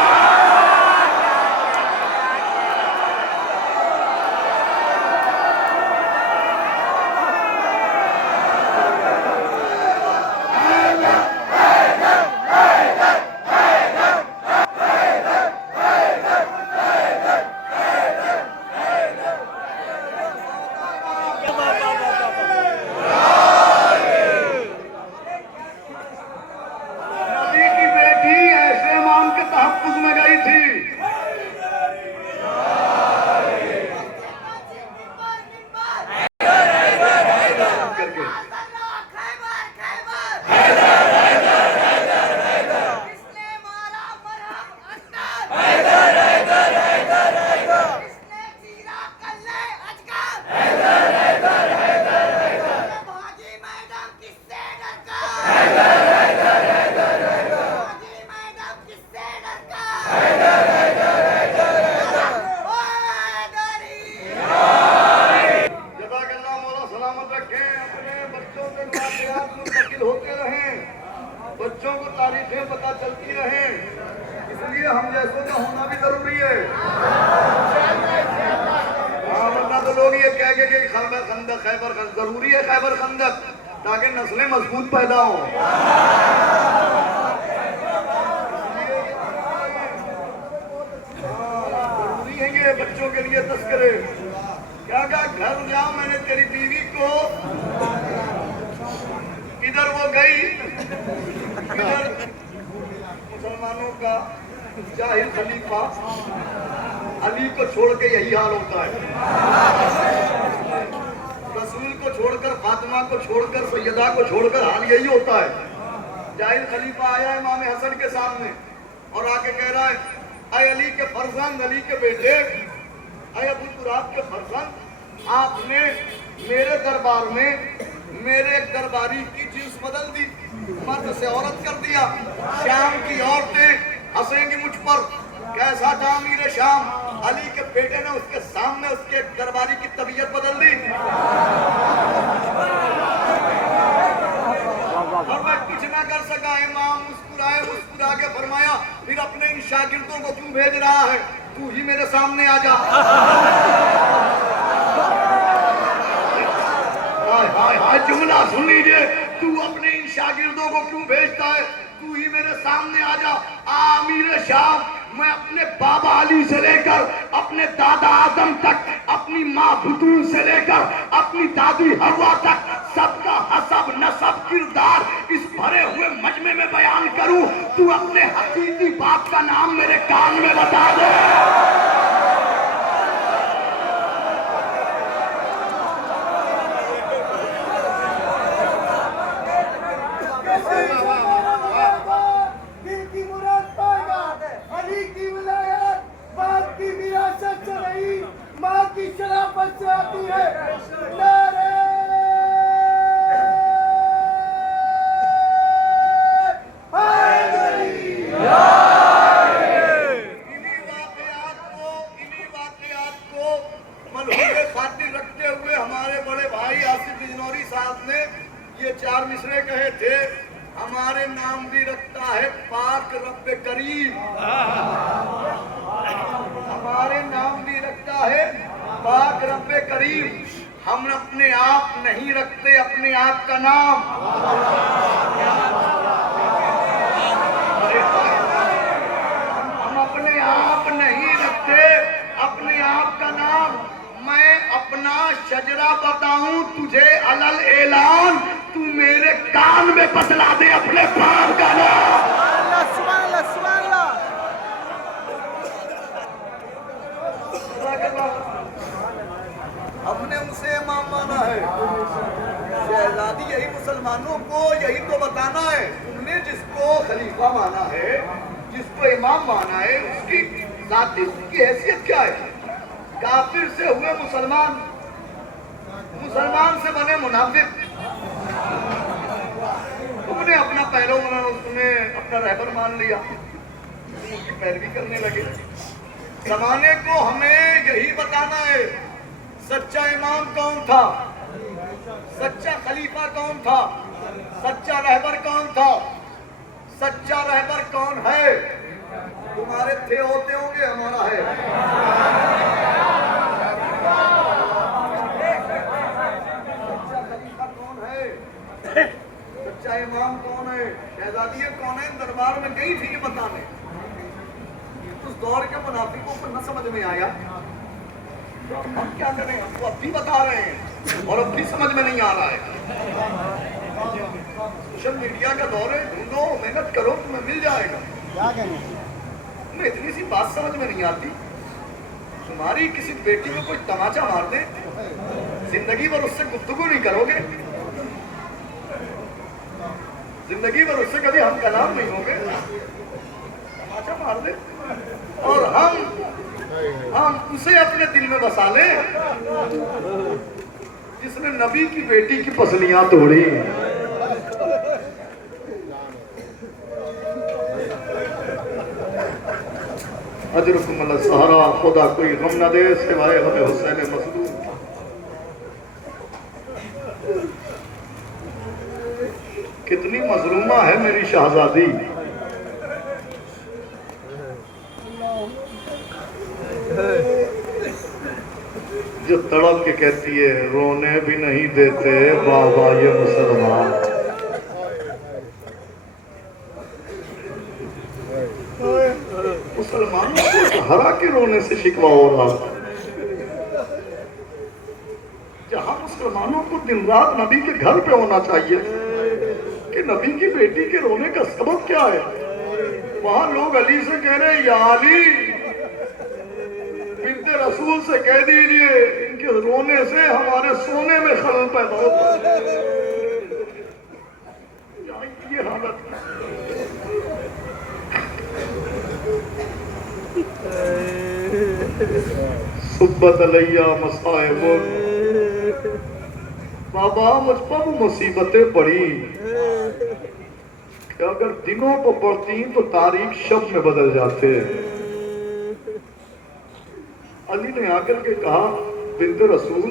نبی کی بیٹی ایسے امام کے تحفظ میں گئی تھی ہے کہ خیبر خندق ضروری ہے خیبر خندق تاکہ نسلیں مضبوط پیدا ہوں. ضروری ہے یہ بچوں کے لیے تذکرے. کیا کہا گھر جا میں نے تیری بیوی کو ادھر وہ گئی ادھر مسلمانوں کا جاہل خلیفہ علی کو چھوڑ کے یہی حال ہوتا ہے. رسول کو چھوڑ کر فاطمہ کو چھوڑ کر سیدہ کو چھوڑ کر حال یہی ہوتا ہے. جاہل خلیفہ آیا امام حسن کے سامنے اور آ کے کہہ رہا ہے اے علی کے فرزند علی کے بیٹے اے ابو تراب کے فرزند آپ نے میرے دربار میں میرے ایک درباری کی جنس بدل دی مرد سے عورت کر دیا. شام کی عورتیں ہنسیں گی مجھ پر. کیسا تھا امیر شام علی کے بیٹے نے اس کے سامنے اس کے درباری کی طبیعت بدل دی اور میں کچھ نہ کر سکا. امام مسکرا کے فرمایا پھر اپنے ان شاگردوں کو کیوں بھیج رہا ہے تو ہی میرے سامنے آ جا. جملہ سن لیجئے تو اپنے ان شاگردوں کو کیوں بھیجتا ہے تو ہی میرے سامنے آ جا. امیر شام میں اپنے بابا علی سے لے کر اپنے دادا آدم تک اپنی ماں بطول سے لے کر اپنی دادی حوا تک سب کا حسب نسب کردار اس بھرے ہوئے مجمع میں بیان کروں تو اپنے حقیقی باپ کا نام میرے کان میں بتا دے. ماں کی شرافت سے آتی ہے. انہی واقعات کو ملحوظ خاطر رکھتے ہوئے ہمارے بڑے بھائی آصف بجنوری صاحب نے یہ 4 مصرے کہے تھے. ہمارے نام بھی رکھتا ہے پاک رب کریم. ہمارے نام بھی رکھتا ہے پاک رب کریم. ہم اپنے آپ نہیں رکھتے اپنے آپ کا نام. ہم اپنے آپ نہیں رکھتے اپنے آپ کا نام. میں اپنا شجرہ بتاؤں تجھے علل اعلان تو میرے کان میں بتلا دے اپنے باپ کا نام. ہم نے اسے امام مانا ہے. شہزادی یہی مسلمانوں کو یہی تو بتانا ہے. تم نے جس کو خلیفہ مانا ہے جس کو امام مانا ہے اس کی ذاتی اس کی حیثیت کیا ہے. کافر سے ہوئے مسلمان مسلمان سے بنے منافق. تم نے اپنا پیرو تم نے اپنا رہبر مان لیا اس کی پیروی کرنے لگے. زمانے کو ہمیں یہی بتانا ہے سچا امام کون تھا, سچا خلیفہ کون تھا, سچا رہبر کون تھا, سچا رہبر کون ہے. تمہارے تھے ہوتے ہوں گے ہمارا ہے. سچا خلیفہ کون ہے, سچا امام کون ہے, شہزادی کون ہے. دربار میں گئی تھی یہ بتانے. اس دور کے منافقوں کو نہ سمجھ میں آیا ہم کیا کریں. ہم کو اب بھی بتا رہے ہیں اور اب بھی سمجھ میں نہیں آ رہا ہے. سوشل میڈیا کا دور ہے. ڈھونڈو محنت کرو تمہیں مل جائے گا. تمہیں اتنی سی بات سمجھ میں نہیں آتی. تمہاری کسی بیٹی کو کوئی تماچا مار دے زندگی بھر اس سے گفتگو نہیں کرو گے. زندگی بھر اس سے کبھی ہم کلام نہیں ہوں گے. تماچا مار دے اور ہم اسے اپنے دل میں بسا لیں جس نے نبی کی بیٹی کی پسلیاں توڑی. اجرکم اللہ سہارا. خدا کوئی غم نہ دے سوائے ہمیں حسین مظلوم. کتنی مظلومہ ہے میری شہزادی. جو تڑپ کے کہتی ہے رونے بھی نہیں دیتے بابا یہ مسلمان. مسلمانوں کو ہرا کے رونے سے شکوہ ہو رہا. جہاں مسلمانوں کو دن رات نبی کے گھر پہ ہونا چاہیے کہ نبی کی بیٹی کے رونے کا سبب کیا ہے، وہاں لوگ علی سے کہہ رہے ہیں یا علی بنت رسول سے کہہ دیجئے ان کے رونے سے ہمارے سونے میں خلل پیدا ہوتا ہے. یہ حالت صبت علیہ مصائب. بابا مجھ پر وہ مصیبتیں پڑی کہ اگر دنوں کو پڑھتی تو تاریخ شب میں بدل جاتے. علی نے آ کر کے کہا بنت رسول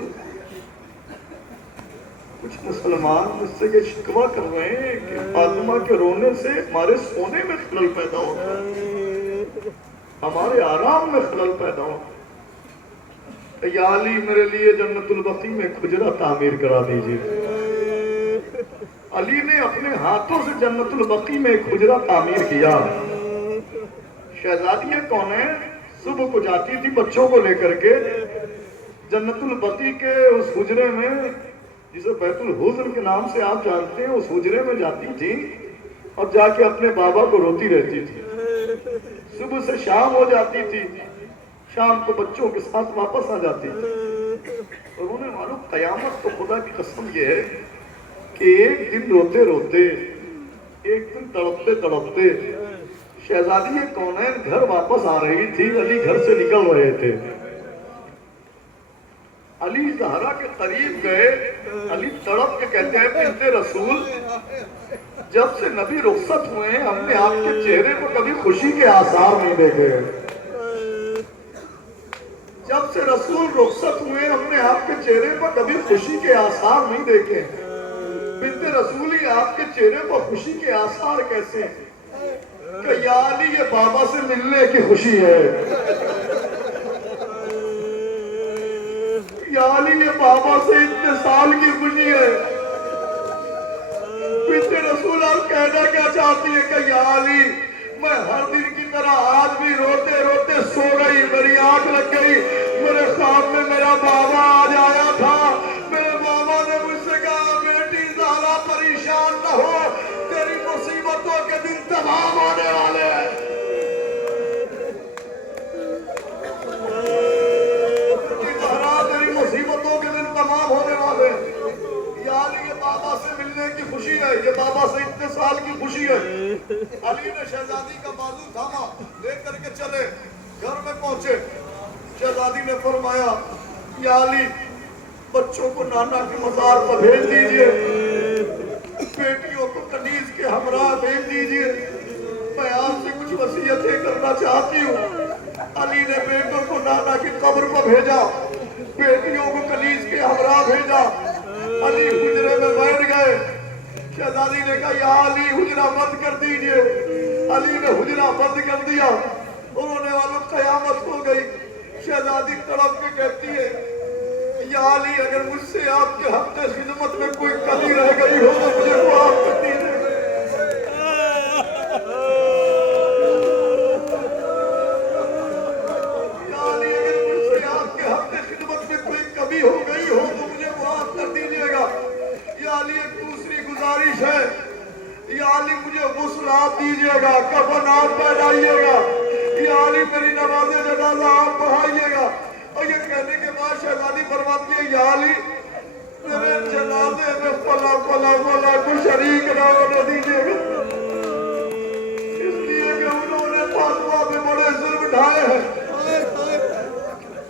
کچھ مسلمان مجھ سے یہ شکوہ کر رہے ہیں کہ فاطمہ کے رونے سے ہمارے سونے میں خلل پیدا ہوتا ہے، ہمارے آرام میں خلل پیدا ہوتا ہے. یا علی میرے لیے جنت البقیع میں ایک حجرہ تعمیر کرا دیجئے. علی نے اپنے ہاتھوں سے جنت البقیع میں ایک حجرہ تعمیر کیا. شہزادی کون ہے صبح کو جاتی تھی بچوں کو لے کر کے جنت البقیع کے اس حجرے میں جسے بیت الحزن کے نام سے آپ جانتے ہیں، اس حجرے میں جاتی تھی اور جا کے اپنے بابا کو روتی رہتی تھی. صبح سے شام ہو جاتی تھی، شام کو بچوں کے ساتھ واپس آ جاتی تھی. اور انہیں معلوم قیامت تو خدا کی قسم یہ ہے کہ ایک دن روتے روتے ایک دن تڑپتے تڑپتے شہزادی کونین گھر واپس آ رہی تھی. علی گھر سے نکل رہے تھے. علی زہرا کے قریب گئے. علی تڑپ کے کہتے ہیں بنت رسول جب سے نبی رخصت ہوئے ہیں ہم نے آپ کے چہرے پر کبھی خوشی کے آثار نہیں دیکھے. جب سے رسول رخصت ہوئے ہم نے آپ کے چہرے پر کبھی خوشی کے آثار نہیں دیکھے. بنت رسول ہی آپ کے چہرے پر خوشی کے آثار کیسے کہ یا علی یہ بابا سے ملنے کی خوشی ہے، یا علی یہ بابا سے اتصال کی خوشی ہے. بنت رسول آپ کہنا کیا چاہتی ہے کہ یا علی میں ہر دن کی طرح آج بھی روتے روتے سو گئی، میری آنکھ لگ گئی، میرے خواب میں میرا بابا آج آیا تھا. میرے بابا نے مجھ سے کہا بیٹی زہرا پریشان نہ ہو، تیری مصیبتوں کے دن تمام ہونے والے ہیں. زہرا تیری مصیبتوں کے دن تمام ہونے والے ہیں. یا علی یہ بابا سے ملنے کی خوشی ہے، یہ بابا سے اتصال کی خوشی ہے. علی نے شہزادی کا بازو تھاما، لے کر کے چلے. گھر میں پہنچے، شہزادی نے فرمایا یا علی بچوں کو نانا کے مزار پر بھیج دیجئے، بیٹیوں کو کنیز کے ہمراہ بھیج دیجئے، میں آپ سے کچھ وصیتیں کرنا چاہتی ہوں. علی نے بیٹوں کو نانا کی قبر پر بھیجا، بیٹیوں کو کنیز کے ہمراہ بھیجا. علی حجرے میں بیٹھ گئے. شہزادی نے کہا یا علی حجرہ بند کر دیجئے. علی نے حجرہ بند کر دیا. انہوں نے والوں قیامت ہو گئی. شہزادی تڑپ کے کہتی ہے یا علی اگر مجھ سے آپ کے حق خدمت میں کوئی کمی رہ گئی ہو تو مجھے معاف کر دیجئے. یا علی اگر مجھ سے آپ کے حق خدمت میں کوئی کمی ہو گئی ہو تو مجھے معاف کر دیجئے گا. یا علی ایک دوسری گزارش ہے، یا علی مجھے غسل آپ دیجئے گا، کفن آپ پہنائیے گا، یا علی میری نماز جنازہ آپ پڑھائیے گا. اور یہ کہنے کے بعد شہزادی فرماتی ہے یا علی میرے جنازے میں فلا فلا فلا کو شریک نہ ہونے دیجئے گا، اس لیے کہ انہوں نے فاطمہ پہ بڑے ظلم ڈھائے ہیں.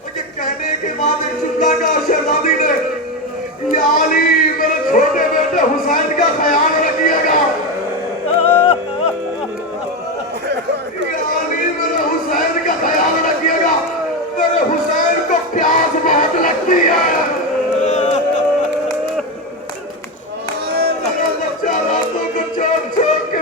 اور یہ کہنے کے بعد ایک جملہ کہا شہزادی نے یا علی میرے چھوٹے بیٹے حسین کا خیال رکھیے گا. یا علی میرے حسین کا خیال رکھیے گا، میرے حسین کو پیاس بہت لگتی ہے. میرا بچہ راتوں کو چوک چوک کے